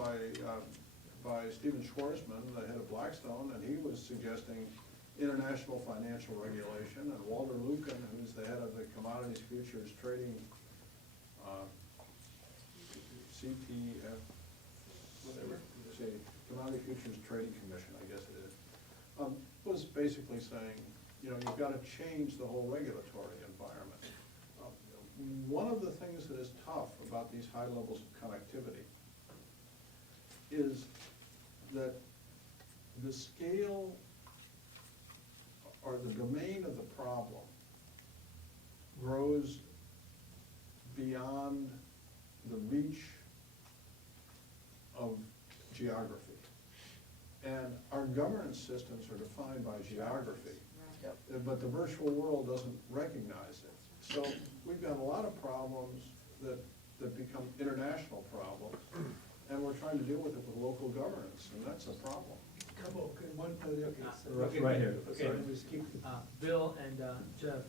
by Stephen Schwarzman, the head of Blackstone, and he was suggesting international financial regulation, and Walter Lucan, who's the head of the Commodities Futures Trading, CTF, whatever, Commodity Futures Trading Commission, I guess it is, was basically saying, you know, you've got to change the whole regulatory environment. One of the things that is tough about these high levels of connectivity is that the scale or the domain of the problem grows beyond the reach of geography. And our governance systems are defined by geography, but the virtual world doesn't recognize it. So we've got a lot of problems that become international problems, and we're trying to deal with it with local governance, and that's a problem. Couple, okay, one, okay. Right here, Okay, sorry. then we just keep. Bill and Jeff,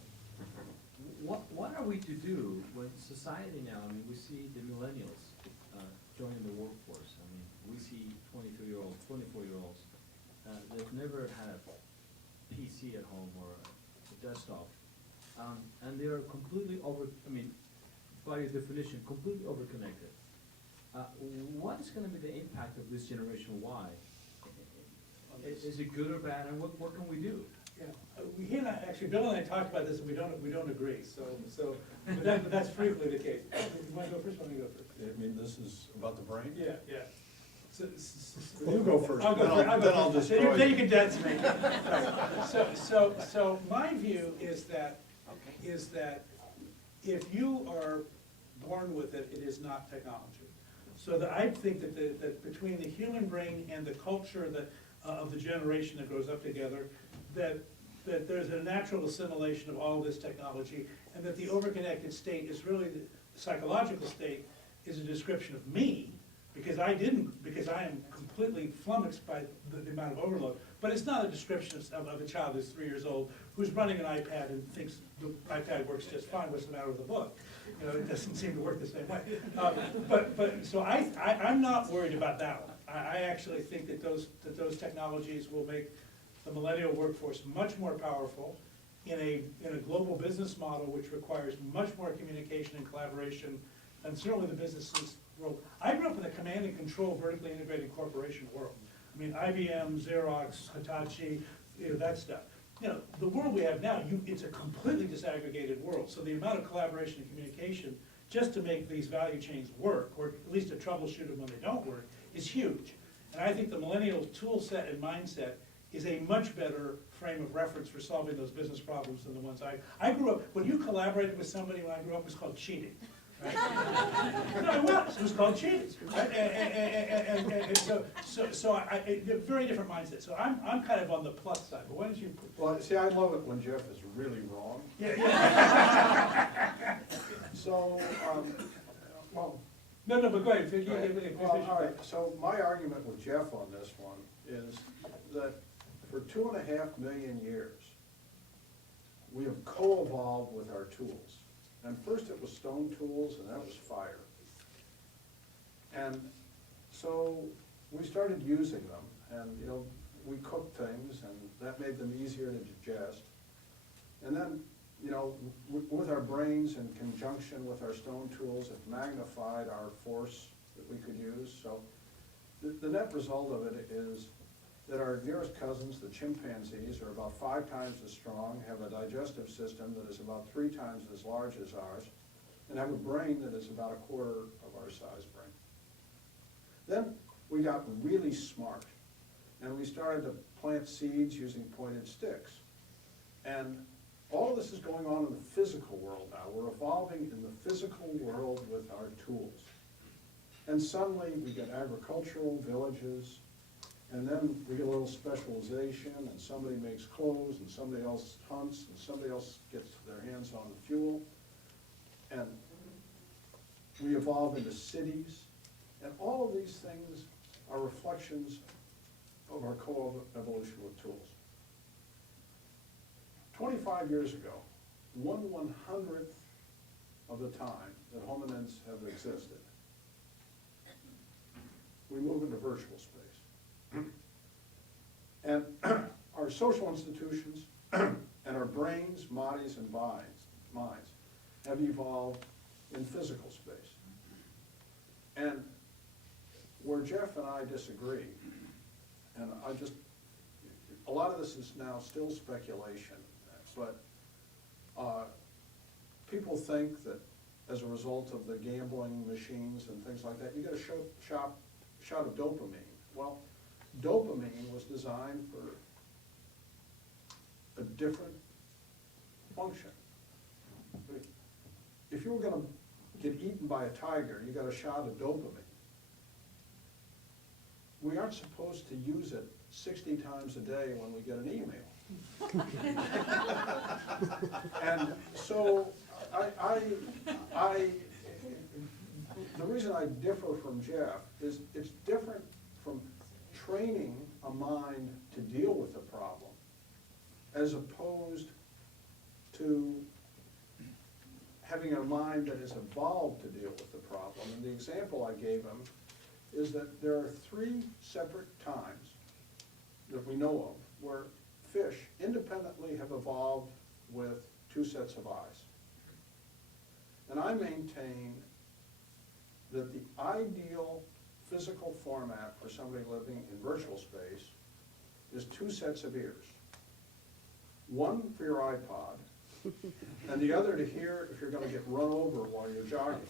what are we to do when society now, I mean, we see the millennials joining the workforce. I mean, we see 23-year-olds, 24-year-olds, they've never had a PC at home or a desktop. And they're completely by your definition, completely overconnected. What is gonna be the impact of this generation Y? Is it good or bad, and what can we do? Yeah, he and I, actually, Bill and I talked about this, and we don't agree, but that's frequently the case. You wanna go first, or want me to go first? I mean, this is about the brain? Yeah, yeah. You go first, I'll go then first. I'll destroy Then you you. can dance me. Right. So my view is that if you are born with it, it is not technology. So that I think that between the human brain and the culture of the generation that grows up together, that there's a natural assimilation of all this technology, and that the overconnected state is really, the psychological state is a description of me, because I am completely flummoxed by the amount of overload. But it's not a description of a child who's 3 years old, who's running an iPad and thinks the iPad works just fine, what's the matter with the book? You know, it doesn't seem to work the same way. So I'm not worried about that one. I actually think that those technologies will make the millennial workforce much more powerful in a global business model, which requires much more communication and collaboration, and certainly the businesses world. I grew up in the command and control vertically integrated corporation world. I mean, IBM, Xerox, Hitachi, you know, that stuff. You know, the world we have now, it's a completely disaggregated world. So the amount of collaboration and communication just to make these value chains work, or at least to troubleshoot them when they don't work, is huge. And I think the millennial tool set and mindset is a much better frame of reference for solving those business problems than the ones I grew up, when you collaborated with somebody when I grew up, it was called cheating. Right? No, it was called cheating. Right? And so very different mindset. So I'm kind of on the plus side, but why don't you? Well, see, I love it when Jeff is really wrong. Yeah. So, well, No, but go ahead. well, all right, so my argument with Jeff on this one is that for 2.5 million years, we have co-evolved with our tools. And first it was stone tools, and then it was fire. And So we started using them, and, you know, we cooked things, and that made them easier to digest. And then, you know, with our brains in conjunction with our stone tools, it magnified our force that we could use. So the net result of it is that our nearest cousins, the chimpanzees, are about 5 times as strong, have a digestive system that is about 3 times as large as ours, and have a brain that is about 1/4 of our size brain. Then we got really smart, and we started to plant seeds using pointed sticks. And all of this is going on in the physical world now. We're evolving in the physical world with our tools. And suddenly we get agricultural villages, and then we get a little specialization, and somebody makes clothes, and somebody else hunts, and somebody else gets their hands on the fuel. And we evolve into cities, and all of these things are reflections of our co-evolution with tools. 25 years ago, 1/100th of the time that hominins have existed, we move into virtual space. And our social institutions and our brains, bodies, and minds have evolved in physical space. And where Jeff and I disagree, and a lot of this is now still speculation, but people think that as a result of the gambling machines and things like that, you get a shot of dopamine. Well, dopamine was designed for a different function. If you were going to get eaten by a tiger, you got a shot of dopamine. We aren't supposed to use it 60 times a day when we get an email. And so the reason I differ from Jeff is it's different from training a mind to deal with a problem as opposed to having a mind that has evolved to deal with the problem. And the example I gave him is that there are 3 separate times that we know of where fish independently have evolved with 2 sets of eyes. And I maintain that the ideal physical format for somebody living in virtual space is 2 sets of ears. One for your iPod, and the other to hear if you're going to get run over while you're jogging.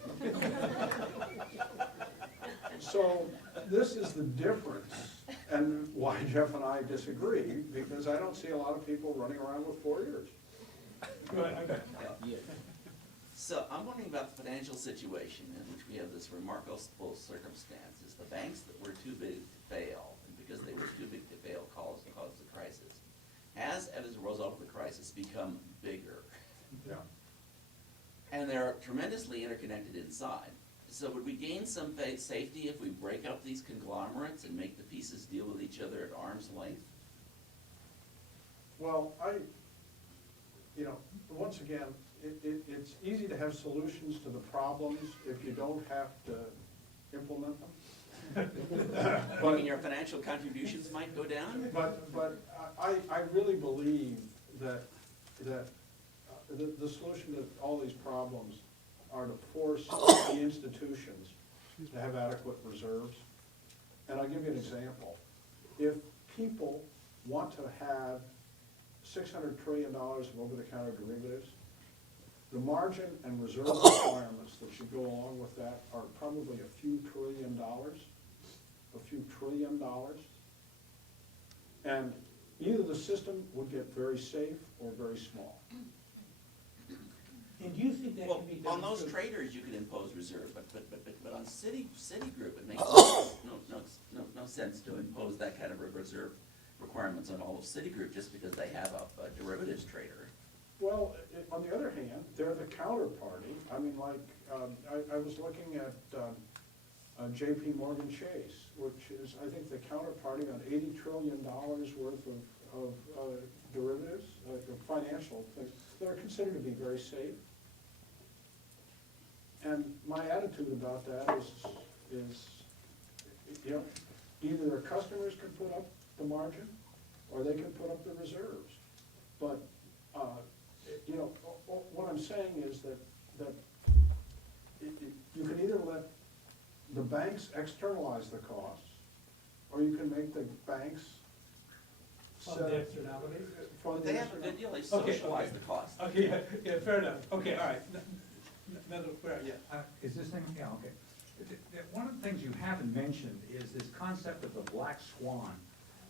So this is the difference, and why Jeff and I disagree, because I don't see a lot of people running around with 4 ears. So I'm wondering about the financial situation in which we have this remarkable circumstance. Is the banks that were too big to fail, and because they were too big to fail caused the crisis, has, as a result of the crisis, become bigger. Yeah. And they're tremendously interconnected inside. So would we gain some safety if we break up these conglomerates and make the pieces deal with each other at arm's length? Well, once again, it's easy to have solutions to the problems if you don't have to implement them. You mean your financial contributions might go down? But I really believe that the solution to all these problems are to force the institutions to have adequate reserves. And I'll give you an example. If people want to have $600 trillion of over-the-counter derivatives, the margin and reserve requirements that should go along with that are probably a few trillion dollars. And either the system would get very safe or very small. And do you think that Well, can be done? on those through- traders, you can impose reserve, but on Citigroup, it makes no sense to impose that kind of a reserve requirements on all of Citigroup just because they have a derivatives trader. Well, on the other hand, they're the counterparty. I mean, like, I was looking at JP Morgan Chase, which is, I think, the counterparty on $80 trillion worth of derivatives, financial things that are considered to be very safe. And my attitude about that is You know, either their customers can put up the margin, or they can put up the reserves. But, you know, what I'm saying is that you can either let the banks externalize the costs, or you can make the banks Fund set the up- externalities? fund the They have a good deal, they socialize the cost. Okay, yeah, fair enough, okay, all right. Another, yeah. Is this thing, yeah, okay. One of the things you haven't mentioned is this concept of the black swan,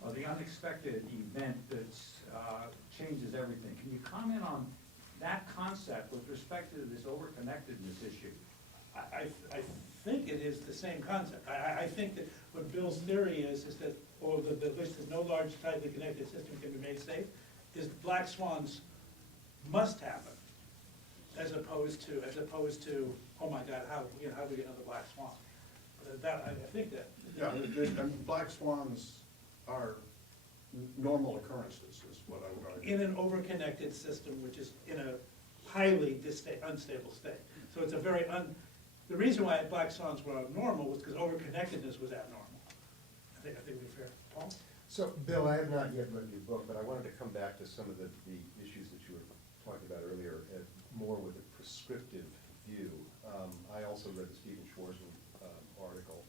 or the unexpected event that changes everything. Can you comment on that concept with respect to this overconnectedness issue? I think it is the same concept. I think that what Bill's theory is that, or at least that no large tightly connected system can be made safe, is black swans must happen, as opposed to, oh my God, how do we get another black swan? That, I think that. Yeah, and black swans are normal occurrences, is what I would argue. In an overconnected system, which is in a highly unstable state. So it's a very the reason why black swans were abnormal was because overconnectedness was abnormal. I think we're fair. Paul? So, Bill, I have not yet read your book, but I wanted to come back to some of the issues that you were talking about earlier, more with a prescriptive view. I also read the Stephen Schwarzman article,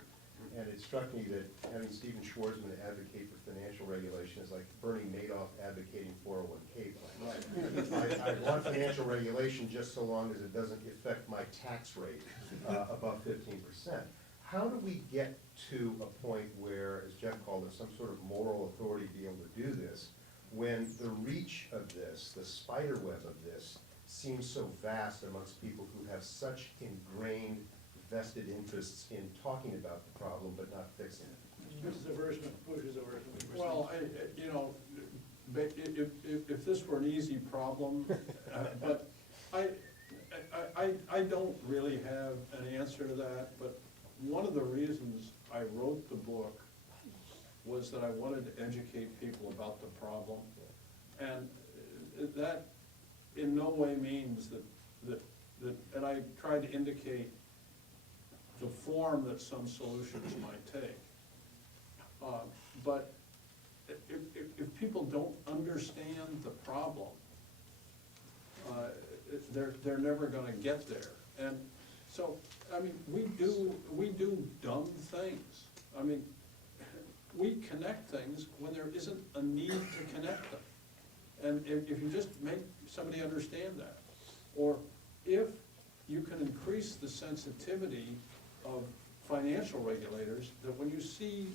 and it struck me that having Stephen Schwarzman advocate for financial regulation is like Bernie Madoff advocating 401k plans. I want financial regulation just so long as it doesn't affect my tax rate above 15%. How do we get to a point where, as Jeff called it, some sort of moral authority be able to do this, when the reach of this, the spider web of this, seems so vast amongst people who have such ingrained vested interests in talking about the problem but not fixing it? Bush's aversion. Well, you know, if this were an easy problem, but I don't really have an answer to that, but one of the reasons I wrote the book was that I wanted to educate people about the problem. And that in no way means that and I tried to indicate the form that some solutions might take. But if people don't understand the problem, they're never gonna get there. And so, I mean, we do dumb things. I mean, we connect things when there isn't a need to connect them. And if you just make somebody understand that, or if you can increase the sensitivity of financial regulators, that when you see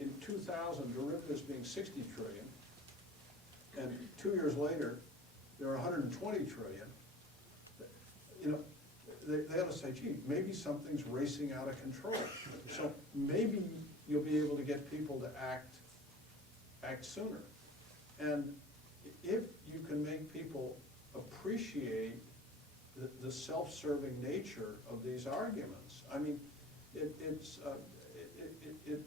in 2000 derivatives being 60 trillion, and 2 years later, there are 120 trillion, you know, they ought to say, gee, maybe something's racing out of control. So maybe you'll be able to get people to act sooner. And if you can make people appreciate the self-serving nature of these arguments, I mean, it is, you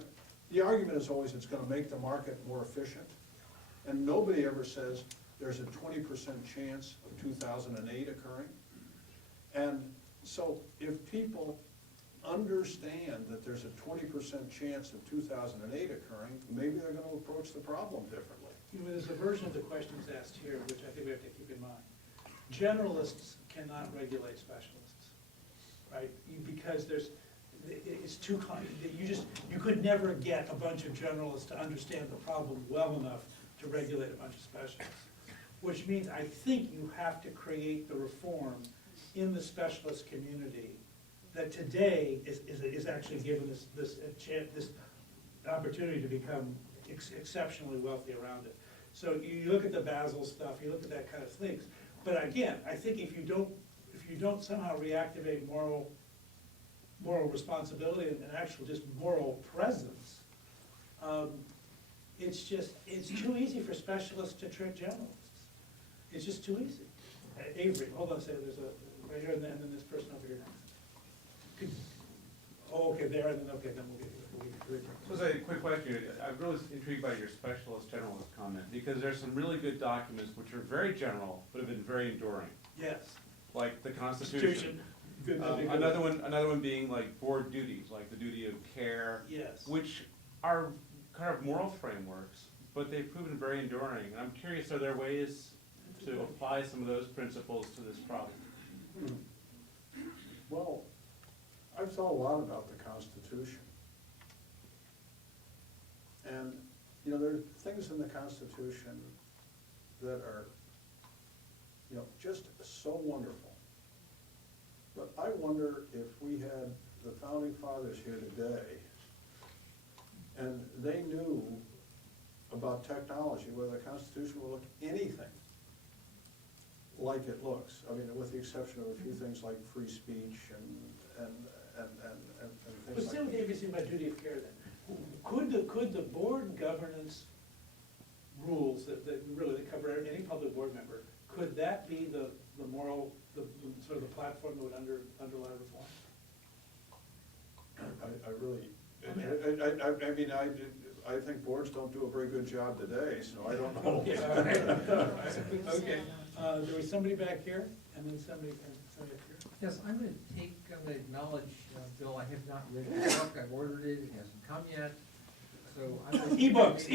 know, the argument is always it's gonna make the market more efficient, and nobody ever says there's a 20% chance of 2008 occurring. And so if people understand that there's a 20% chance of 2008 occurring, maybe they're gonna approach the problem differently. You know, there's a version of the questions asked here, which I think we have to keep in mind. Generalists cannot regulate specialists, right? Because it's too you could never get a bunch of generalists to understand the problem well enough to regulate a bunch of specialists. Which means I think you have to create the reform in the specialist community that today is actually given this opportunity to become exceptionally wealthy around it. So you look at the Basel stuff, you look at that kind of things. But again, I think if you don't somehow reactivate moral responsibility and actual just moral presence, it's too easy for specialists to trick generalists. It's just too easy. Avery, hold on a second, there's a, right here, and then this person over here next. Okay, there, and then, okay, then we'll get you. So it's a quick question. I'm really intrigued by your specialist generalist comment, because there's some really good documents which are very general, but have been very enduring. Yes. like the Constitution. Good, that'd be good. Another one being like board duties, like the duty of care. Yes. Which are kind of moral frameworks, but they've proven very enduring. And I'm curious, are there ways to apply some of those principles to this problem? Well, I've thought a lot about the Constitution. And, you know, there are things in the Constitution that are, you know, just so wonderful. But I wonder if we had the founding fathers here today, and they knew about technology, whether the Constitution will look anything like it looks. I mean, with the exception of a few things like free speech and But things still, like what do you think about duty of care then? Could the board governance rules that really cover any public board member, could that be the moral, the sort of the platform that would underlie reform? I really, I mean, I think boards don't do a very good job today, so I don't know. Okay, there was somebody back here, and then somebody up here. Yes, I'm gonna acknowledge, Bill, I have not read the book, I've ordered it, it hasn't come yet, so I'm. E-books.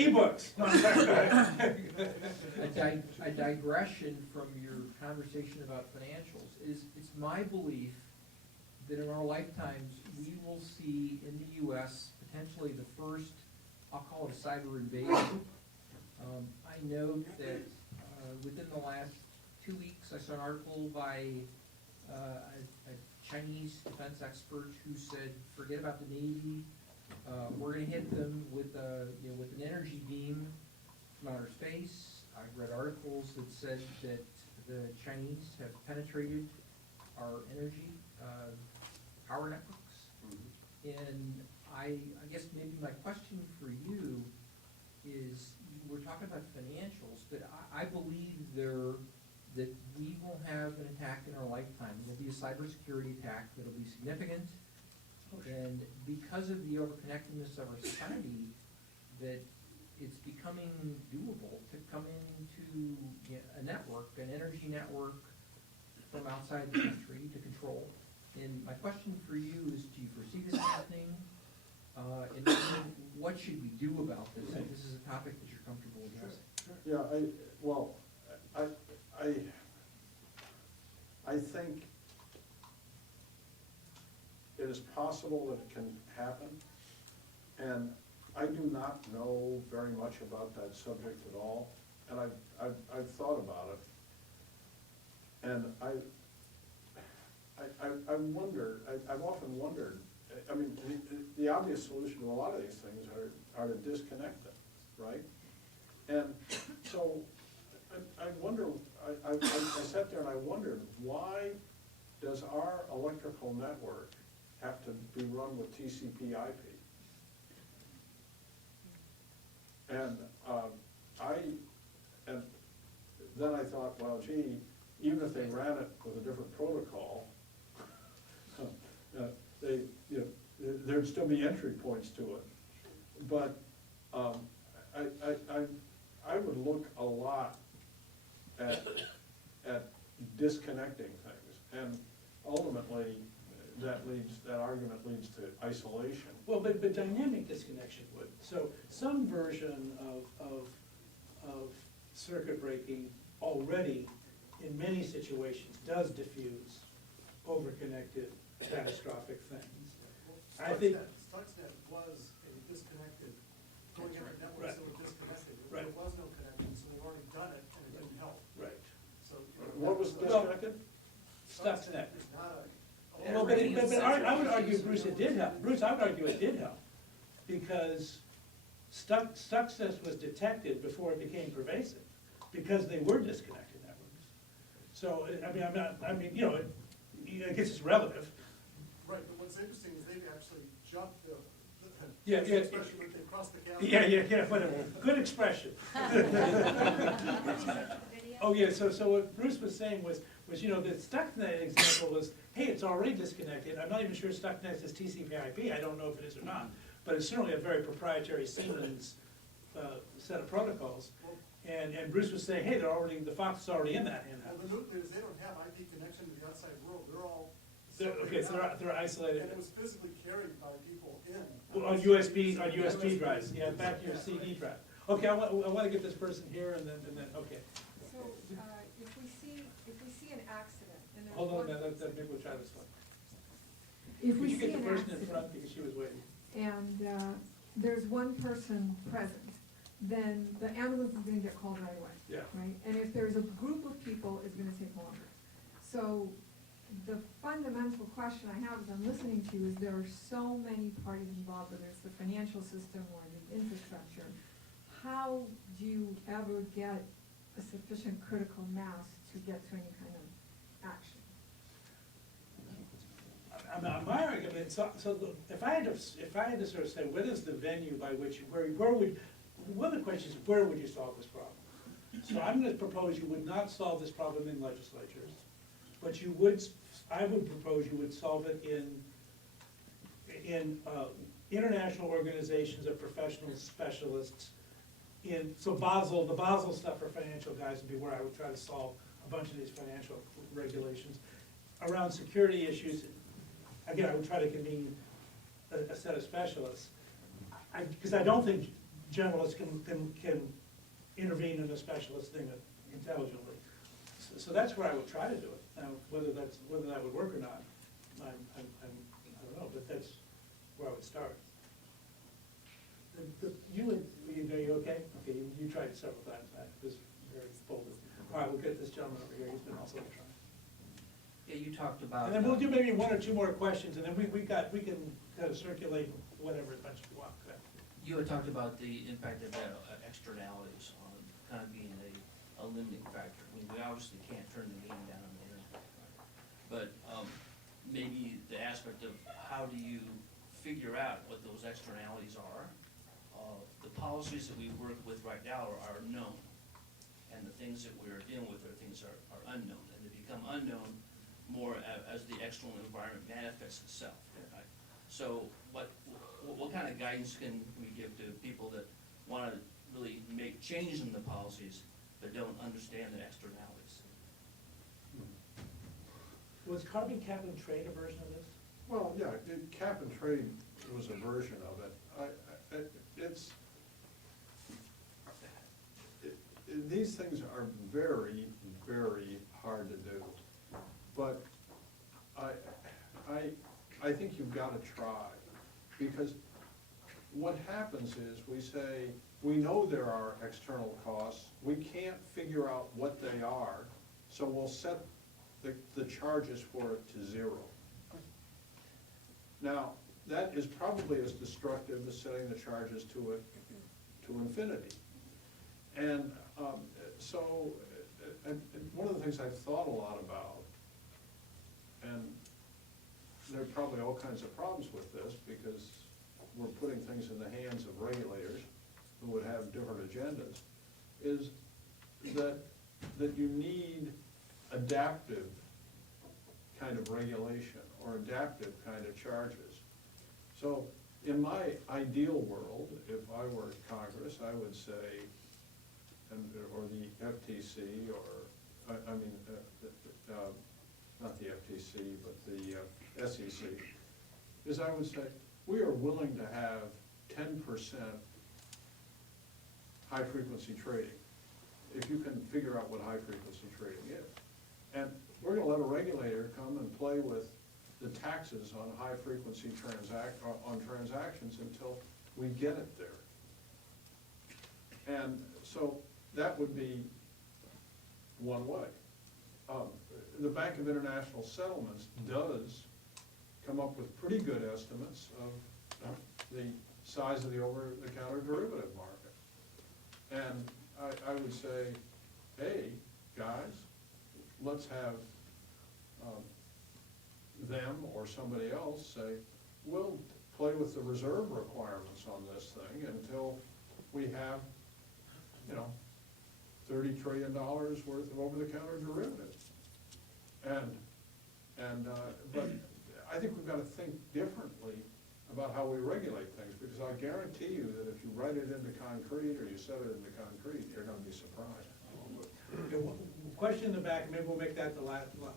A digression from your conversation about financials it's my belief that in our lifetimes, we will see in the US potentially the first, I'll call it a cyber invasion. I note that, within the last 2 weeks, I saw an article by, a Chinese defense expert who said, forget about the Navy, we're gonna hit them with with an energy beam from outer space. I've read articles that said that the Chinese have penetrated our energy, power networks. And I guess maybe my question for you is, we're talking about financials, but I believe that we will have an attack in our lifetime. There'll be a cybersecurity attack that'll be significant. And because of the overconnectedness of our society, that it's becoming doable to come into a network, an energy network from outside the country to control. And my question for you is, do you foresee this happening? And what should we do about this, if this is a topic that you're comfortable addressing? Yeah, I think it is possible that it can happen, and I do not know very much about that subject at all, and I've thought about it, and I've often wondered, I mean, the obvious solution to a lot of these things are to disconnect them, right? And so, I wonder, I sat there and I wondered, why does our electrical network have to be run with TCP/IP? And then I thought, well, gee, even if they ran it with a different protocol, there'd still be entry points to it. But I would look a lot at disconnecting things, and ultimately that argument leads to isolation. Well, but dynamic disconnection would. So some version of circuit breaking already, in many situations, does diffuse overconnected catastrophic things. I think. Stuxnet was a disconnected, going into networks Right. that were disconnected. Right. There was no connection, so they've already done it, and it didn't help. Right. So. What was disconnected? Stuxnet. It's not a. Well, but I would argue, Bruce, it did help. Bruce, I would argue it did help, because Stuxnet was detected before it became pervasive, because they were disconnected networks. So, I mean, I guess it's relative. Right, but what's interesting is they've actually jumped the Yeah, expression that they crossed the chasm. Yeah, whatever. Good expression. Oh, yeah, so what Bruce was saying was, the Stuxnet example was, hey, it's already disconnected. I'm not even sure Stuxnet is TCP/IP. I don't know if it is or not. But it's certainly a very proprietary Siemens set of protocols. And Bruce was saying, hey, the Fox is already in that Well, in-house. the nuclears, they don't have IP connection to the outside world, they're all. Okay, so they're isolated. And it was physically carried by people in. On USB drives, yeah, back to your CD drive. Okay, I want to get this person here and then, okay. So, if we see an accident, and there's Hold on, one, maybe we'll try this one. if Could we you see get an the person in accident, front because she was waiting? and, there's one person present, then the ambulance is gonna get called right away. Yeah. Right, and if there's a group of people, it's gonna take longer. So, the fundamental question I have as I'm listening to you is there are so many parties involved, whether it's the financial system or the infrastructure. How do you ever get a sufficient critical mass to get to any kind of action? My argument, if I had to sort of say, what is the venue by which, one of the questions is, where would you solve this problem? So I'm gonna propose you would not solve this problem in legislatures, but I would propose you would solve it in international organizations of professional specialists. The Basel stuff for financial guys would be where I would try to solve a bunch of these financial regulations. Around security issues, again, I would try to convene a set of specialists. Because I don't think generalists can intervene in a specialist thing intelligently. So that's where I would try to do it. Now, whether that would work or not, I don't know, but that's where I would start. Are you okay? Okay, you tried it several times, I was very bold. All right, we'll get this gentleman over here, he's been also trying. Yeah, you talked about. And then we'll do maybe one or two more questions, and then we can kind of circulate whatever as much as you want. Okay. You had talked about the impact of externalities on kind of being a limiting factor. I mean, we obviously can't turn the game down on the internet, right? But maybe the aspect of how do you figure out what those externalities are? The policies that we work with right now are known, and the things that we're dealing with are things are unknown, and they become unknown more as the external environment manifests itself, right? So what kind of guidance can we give to people that want to really make changes in the policies but don't understand the externalities? Was carbon cap and trade a version of this? Well, yeah, cap and trade was a version of it. These things are very, very hard to do. But I think you've got to try, because what happens is we say, we know there are external costs, we can't figure out what they are, so we'll set the charges for it to zero. Now, that is probably as destructive as setting the charges to infinity. And and one of the things I've thought a lot about, and there are probably all kinds of problems with this because we're putting things in the hands of regulators who would have different agendas, is that you need adaptive kind of regulation or adaptive kind of charges. So in my ideal world, if I were Congress, I would say, or the FTC, or, not the FTC, but the SEC, is I would say, we are willing to have 10% high-frequency trading, if you can figure out what high-frequency trading is. And we're gonna let a regulator come and play with the taxes on high-frequency transactions until we get it there. And so that would be one way. The Bank of International Settlements does come up with pretty good estimates of the size of the over-the-counter derivative market. And I would say, hey, guys, let's have them or somebody else say, we'll play with the reserve requirements on this thing until we have, $30 trillion worth of over-the-counter derivatives. But I think we've got to think differently about how we regulate things, because I guarantee you that if you write it into concrete or you set it into concrete, you're gonna be surprised. Okay, question in the back, maybe we'll make that the last one.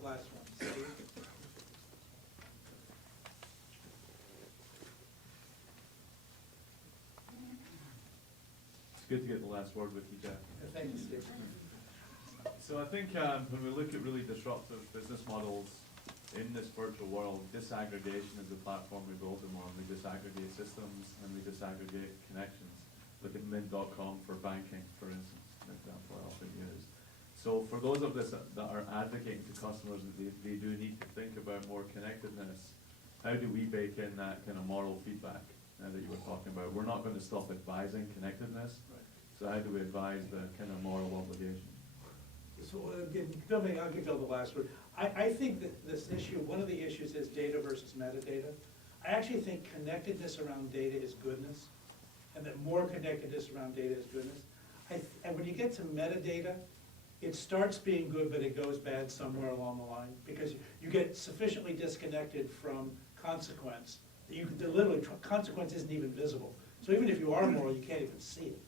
It's good to get the last word with you, Jeff. Thank you, Steve. So I think when we look at really disruptive business models in this virtual world, disaggregation is the platform we build them on. We disaggregate systems and we disaggregate connections. Look at mint.com for banking, for instance, an example I often use. So for those of us that are advocating to customers that they do need to think about more connectedness, how do we bake in that kind of moral feedback that you were talking about? We're not going to stop advising connectedness, so how do we advise the kind of moral obligation? So, Bill, I'll give Bill the last word. I think that this issue, one of the issues is data versus metadata. I actually think connectedness around data is goodness, and that more connectedness around data is goodness. And when you get to metadata, it starts being good, but it goes bad somewhere along the line, because you get sufficiently disconnected from consequence, that you can literally, consequence isn't even visible. So even if you are moral, you can't even see it.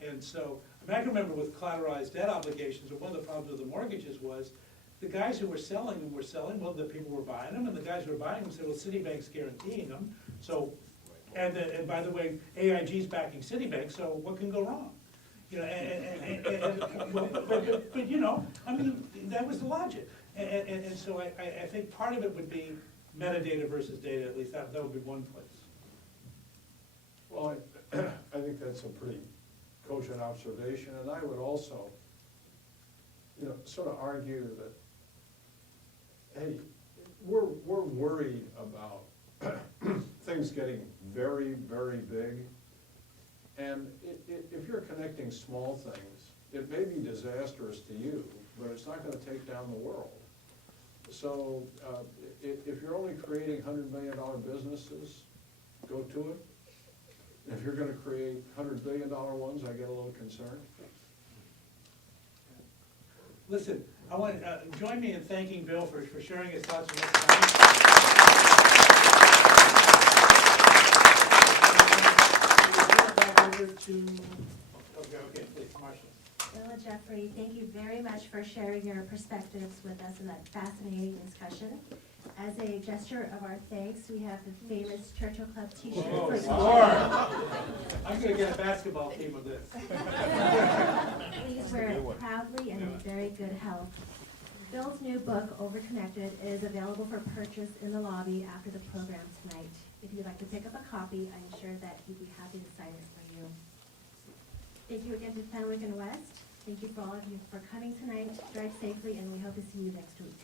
And so, I can remember with collateralized debt obligations, one of the problems with the mortgages was, the guys who were selling them were selling, well, the people were buying them, and the guys who were buying them said, well, Citibank's guaranteeing them, so, and by the way, AIG's backing Citibank, so what can go wrong? You know, but you know, I mean, that was the logic. And so I think part of it would be metadata versus data, at least that would be one place. Well, I think that's a pretty cogent observation, and I would also, you know, sort of argue that, hey, we're worried about things getting very, very big, and if you're connecting small things, it may be disastrous to you, but it's not gonna take down the world. So, if you're only creating $100 million businesses, go to it. If you're gonna create $100 billion ones, I get a little concerned. Listen, I want, join me in thanking Bill for sharing his thoughts with us tonight. Okay, please, Marcia. Bill and Geoffrey, thank you very much for sharing your perspectives with us in that fascinating discussion. As a gesture of our thanks, we have the famous Churchill Club t-shirt for each of you. I'm gonna get a basketball team of this. Please wear it proudly and in very good health. Bill's new book, Overconnected, is available for purchase in the lobby after the program tonight. If you'd like to pick up a copy, I'm sure that he'd be happy to sign it for you. Thank you again to Fenwick and West. Thank you for all of you for coming tonight. Drive safely, and we hope to see you next week.